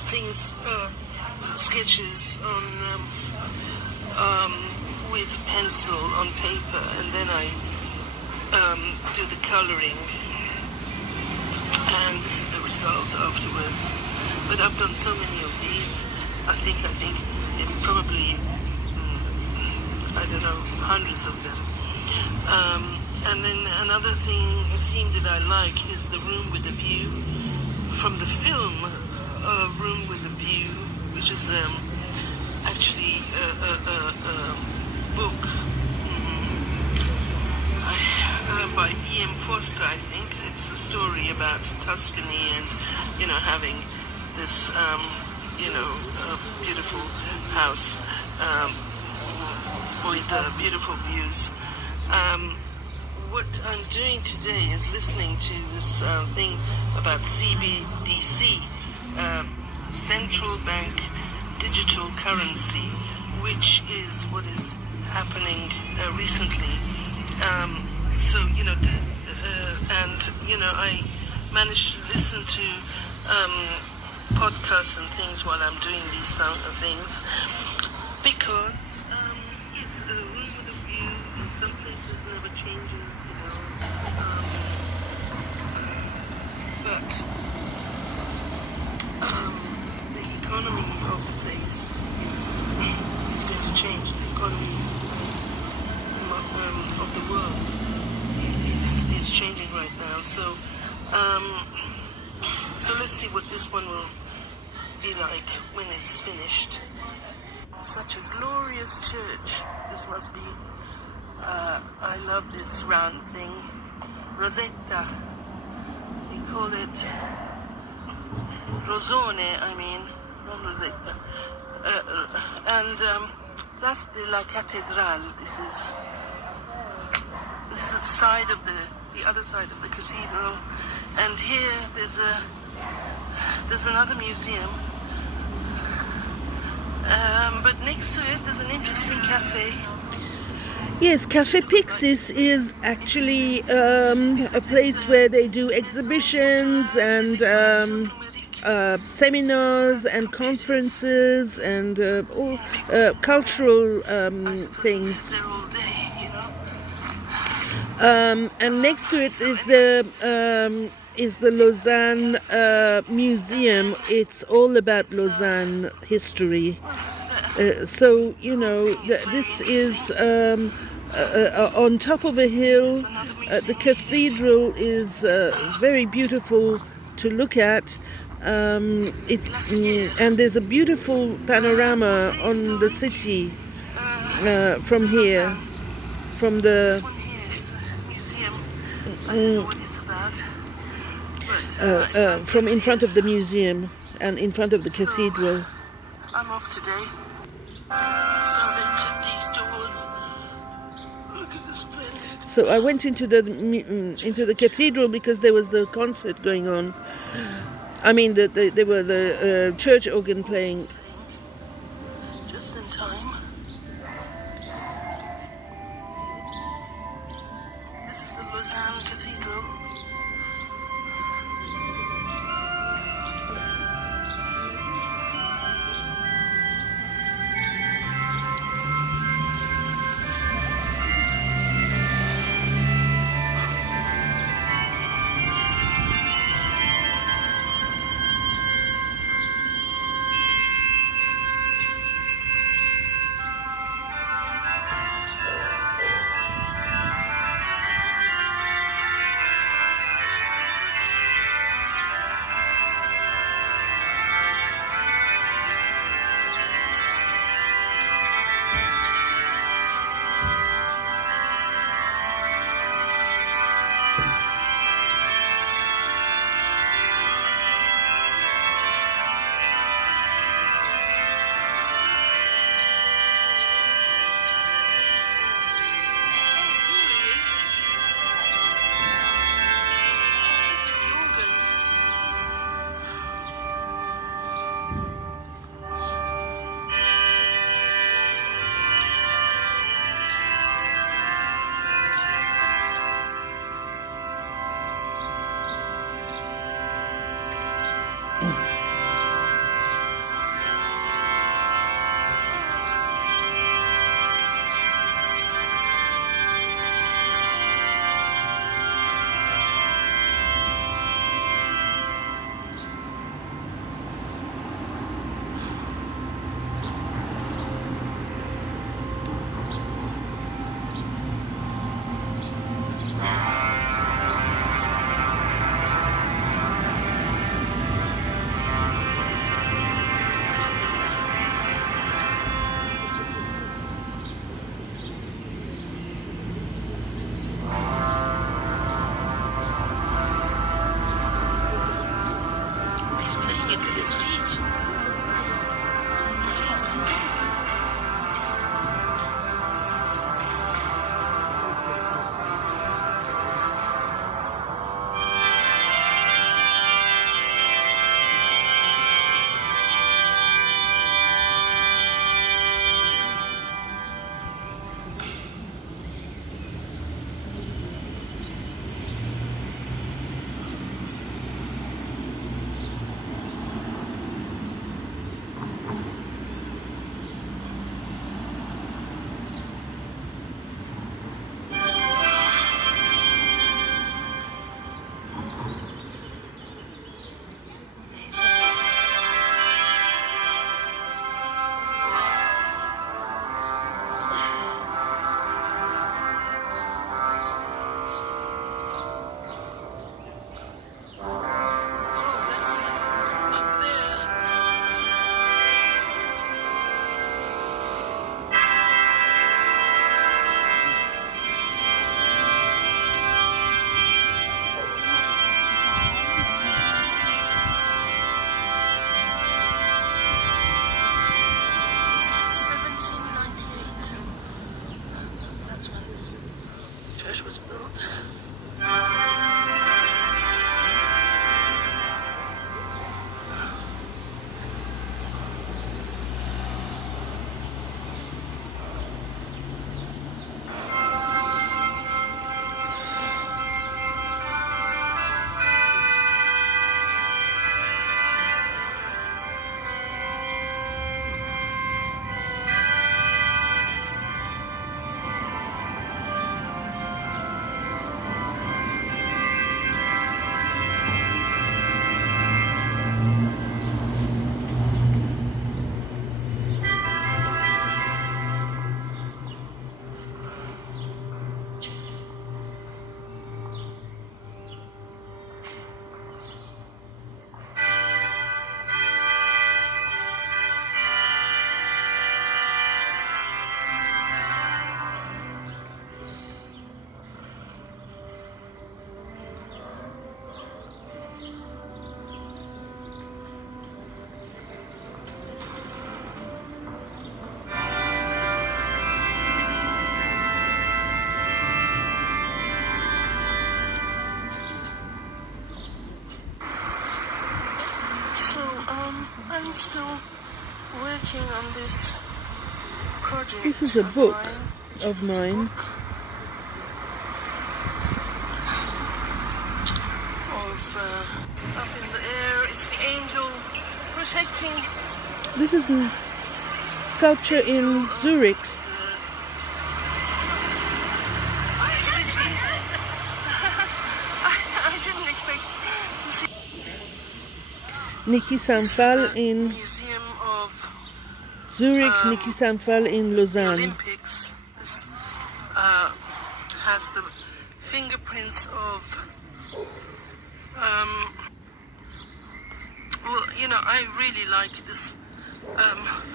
things, sketches with pencil on paper, and then I do the coloring, and this is the result afterwards. But I've done so many of these. I think probably I don't know, hundreds of them. And then another theme that I like is the room with the view from the film Room with the View, which is actually a book by B.M. Foster, I think. It's a story about Tuscany and, having this, beautiful house with beautiful views. What I'm doing today is listening to this thing about CBDC, Central Bank Digital Currency, which is what is happening recently. I managed to listen to podcasts and things while I'm doing these things, because yes, a room with a view in some places never changes, but the economy of the place is going to change. The economies of the world is changing right now. So let's see what this one will be like when it's finished. Such a glorious church this must be. I love this round thing. Rosetta. We call it Rosone, not Rosetta. And that's la Cattedrale. This is the side of the other side of the cathedral, and here there's another museum, but next to it there's an interesting cafe. Yes, Cafe Pixis is actually a place where they do exhibitions and seminars and conferences and all cultural things. And next to it is the Lausanne Museum. It's all about Lausanne history. So you know this is on top of a hill. The cathedral is very beautiful to look at. And there's a beautiful panorama on the city from here, from the This one here is a museum. I don't know what it's about. But, from in front of the museum and in front of the cathedral. I'm off today. So they took these doors. Look at the splendid. So I went into the cathedral because there was the concert going on. I mean, there were the church organ playing. Just in time. This is the Lausanne Cathedral. I'm still working on this project. This is a book of mine. Up in the air, it's the angel protecting. This is a sculpture in Zurich. City. I didn't expect to see Niki Samphal in Museum of Zurich, Niki Samphal in the Lausanne. Olympics. This has the fingerprints of well, you know, I really like this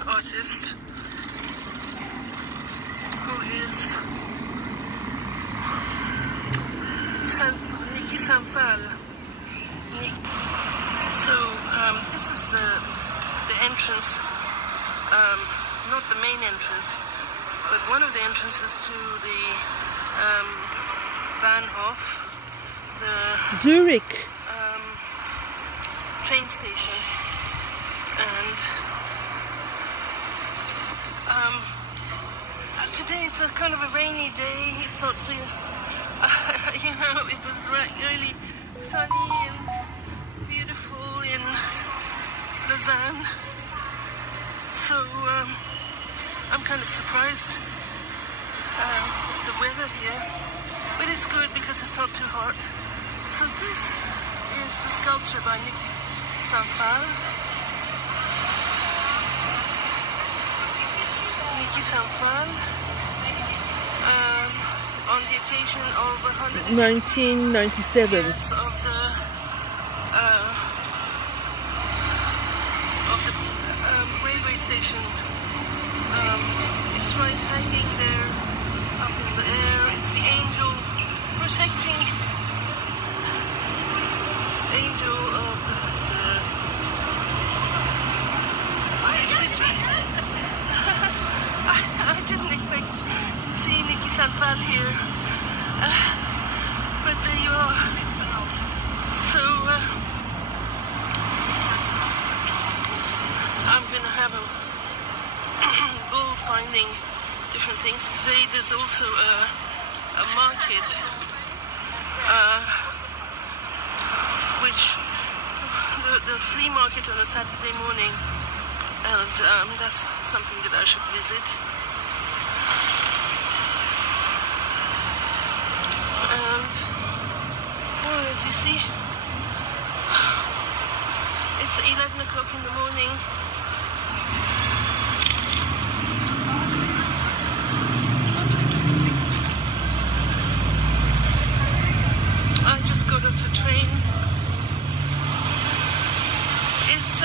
artist who is Niki Samphal. So this is the entrance, not the main entrance, but one of the entrances to the Bahnhof, the Zurich. train station, and today it's a kind of a rainy day. It's not so, you know, it was really sunny and beautiful in Lausanne. So I'm kind of surprised the weather here, but it's good because it's not too hot. So this is the sculpture by Niki Samphal. Niki Samphal on the occasion of 1997. years of the railway station. It's right hanging there up in the air. It's the angel protecting. Angel of the city. I didn't expect to see Niki Samphal here, but there you are. So I'm gonna have a bull finding different things. Today there's also a market, which the flea market on a Saturday morning, and that's something that I should visit. And well, as you see, it's 11 o'clock in the morning. I just got off the train. It's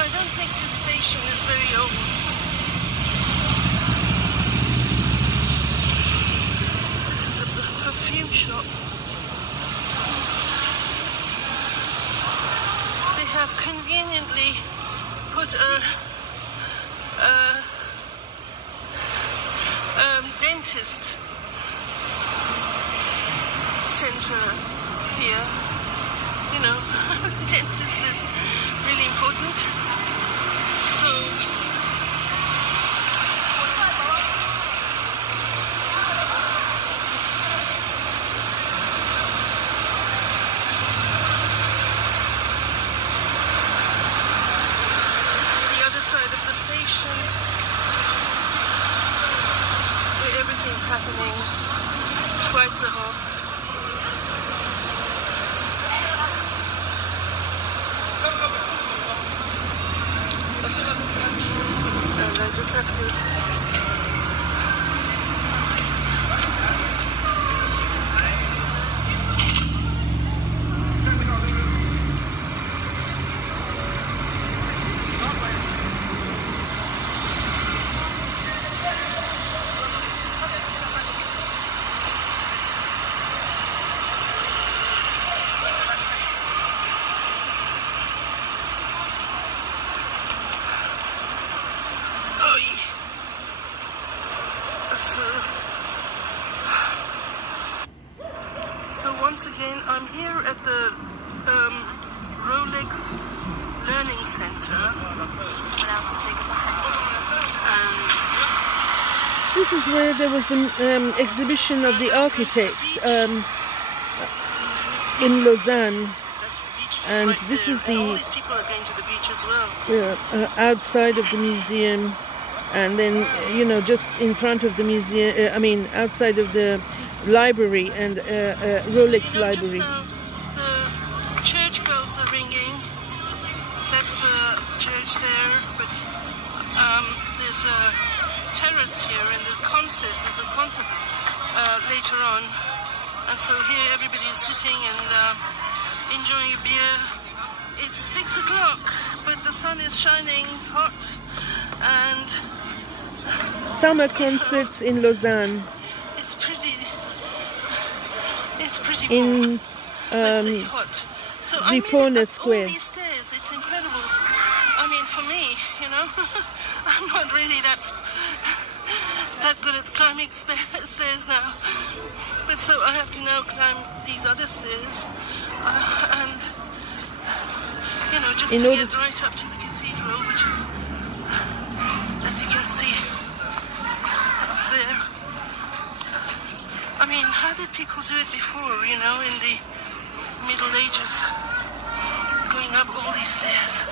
I don't think this station is very old. This is a perfume shop. They have conveniently put a dentist center here. You know, dentist is really important. So this is the other side of the station where everything's happening. Schweizerhof. I'm here at the Rolex Learning Center. And this is where there was the exhibition of the architects in Lausanne. that's the beach. And right this there. is And all the these people are going to the beach as well. outside of the museum, and then just in front of the museum. Outside of the library and Rolex library. Just now, the church bells are ringing. That's the church there, but there's a terrace here, and there's a concert later on. And so here everybody's sitting and enjoying a beer. It's 6 o'clock, but the sun is shining hot, and Summer concerts in Lausanne. it's pretty In let's say hot. So I made it Ripona up Square. all these stairs. It's incredible. I mean, for me, I'm not really that good at climbing stairs now. But so I have to now climb these other stairs, and just In to order get to- right up to the cathedral, which is, as you can see, up there. I mean, how did people do it before, in the Middle Ages, going up all these stairs?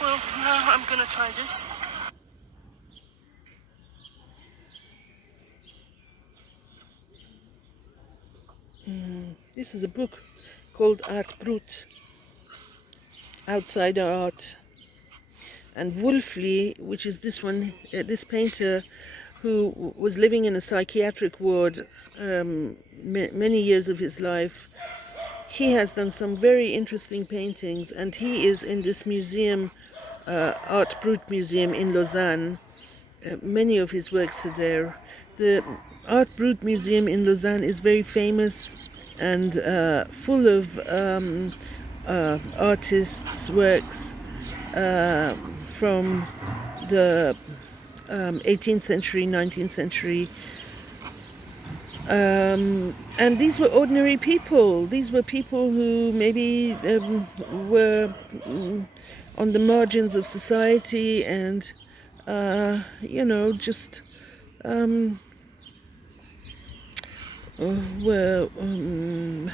Well, now I'm gonna try this. This is a book called Art Brut, Outsider Art. And Wolfli, which is this one, this painter who was living in a psychiatric ward many years of his life, he has done some very interesting paintings, and he is in this museum, Art Brut Museum in Lausanne. Many of his works are there. The Art Brut Museum in Lausanne is very famous and full of artists' works from the 18th century, 19th century. And these were ordinary people. These were people who maybe were on the margins of society and, just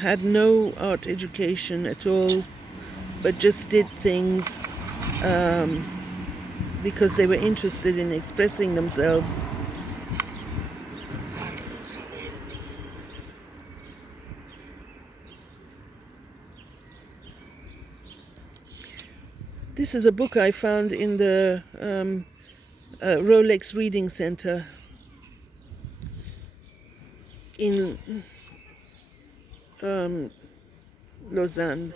had no art education at all, but just did things because they were interested in expressing themselves. This is a book I found in the Rolex Reading Center in Lausanne.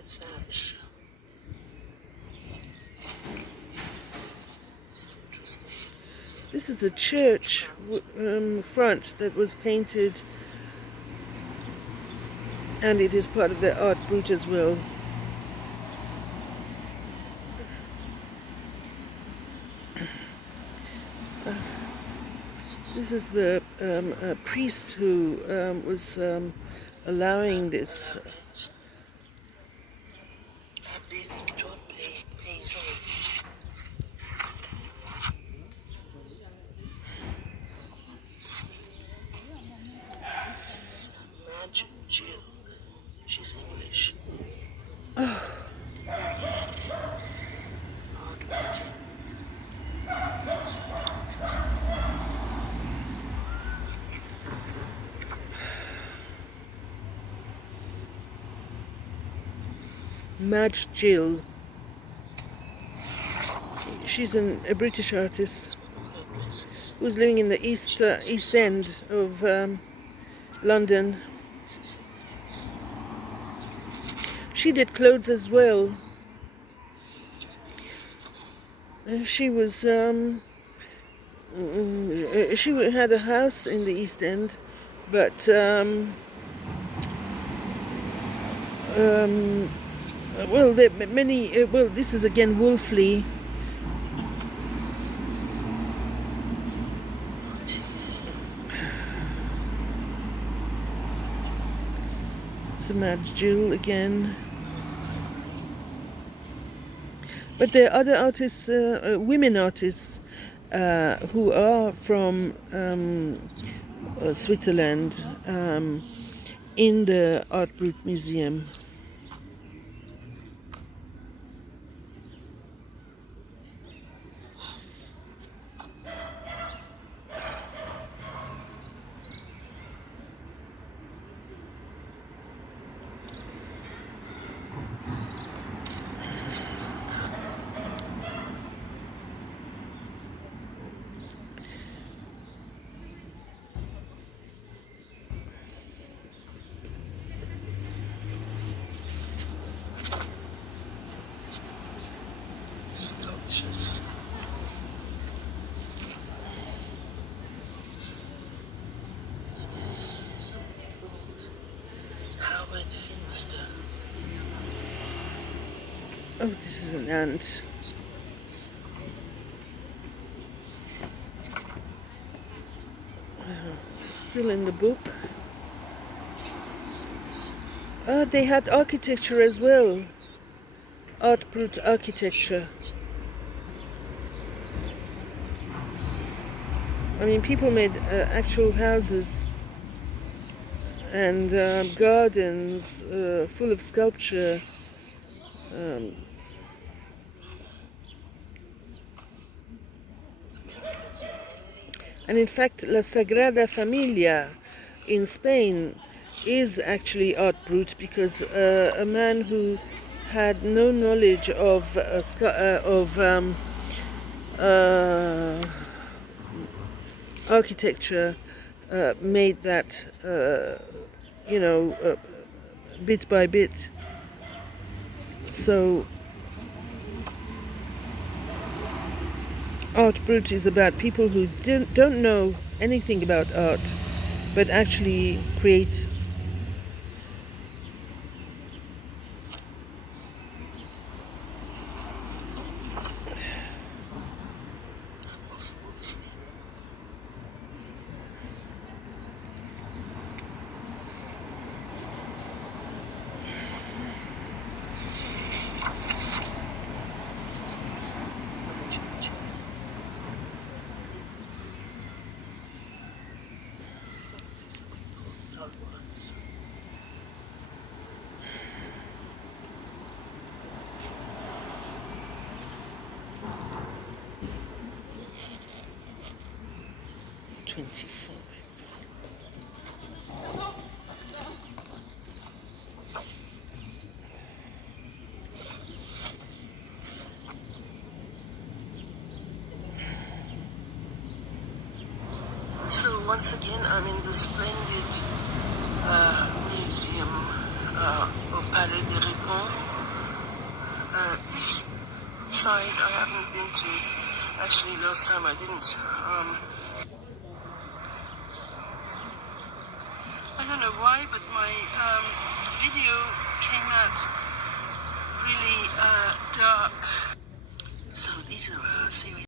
This is a church front that was painted, and it is part of the Art Brut as well. This is the priest who was allowing this. This is Magic Jill. She's English. Oh. Hardworking. Inside artist. Madge Jill. She's a British artist who's living in the East End of London. She did clothes as well. She was she had a house in the East End, but well, there are many. Well, this is again Wolfli. It's a Mad Jill again. But there are other artists, women artists, who are from Switzerland, in the Art Brut Museum. Sculptures. Somebody called Howard Finster. Oh, this is an ant. Still in the book. They had architecture as well. Art Brut architecture. I mean, people made actual houses and gardens full of sculpture. And in fact, La Sagrada Familia in Spain is actually Art Brut, because a man who had no knowledge of architecture made that, bit by bit. So Art Brut is about people who don't know anything about art, but actually create. So once again, I'm in the splendid museum au Palais des Répons. This side I haven't been to. Actually, last time I didn't. I don't know why, but my video came out really dark. So these are a series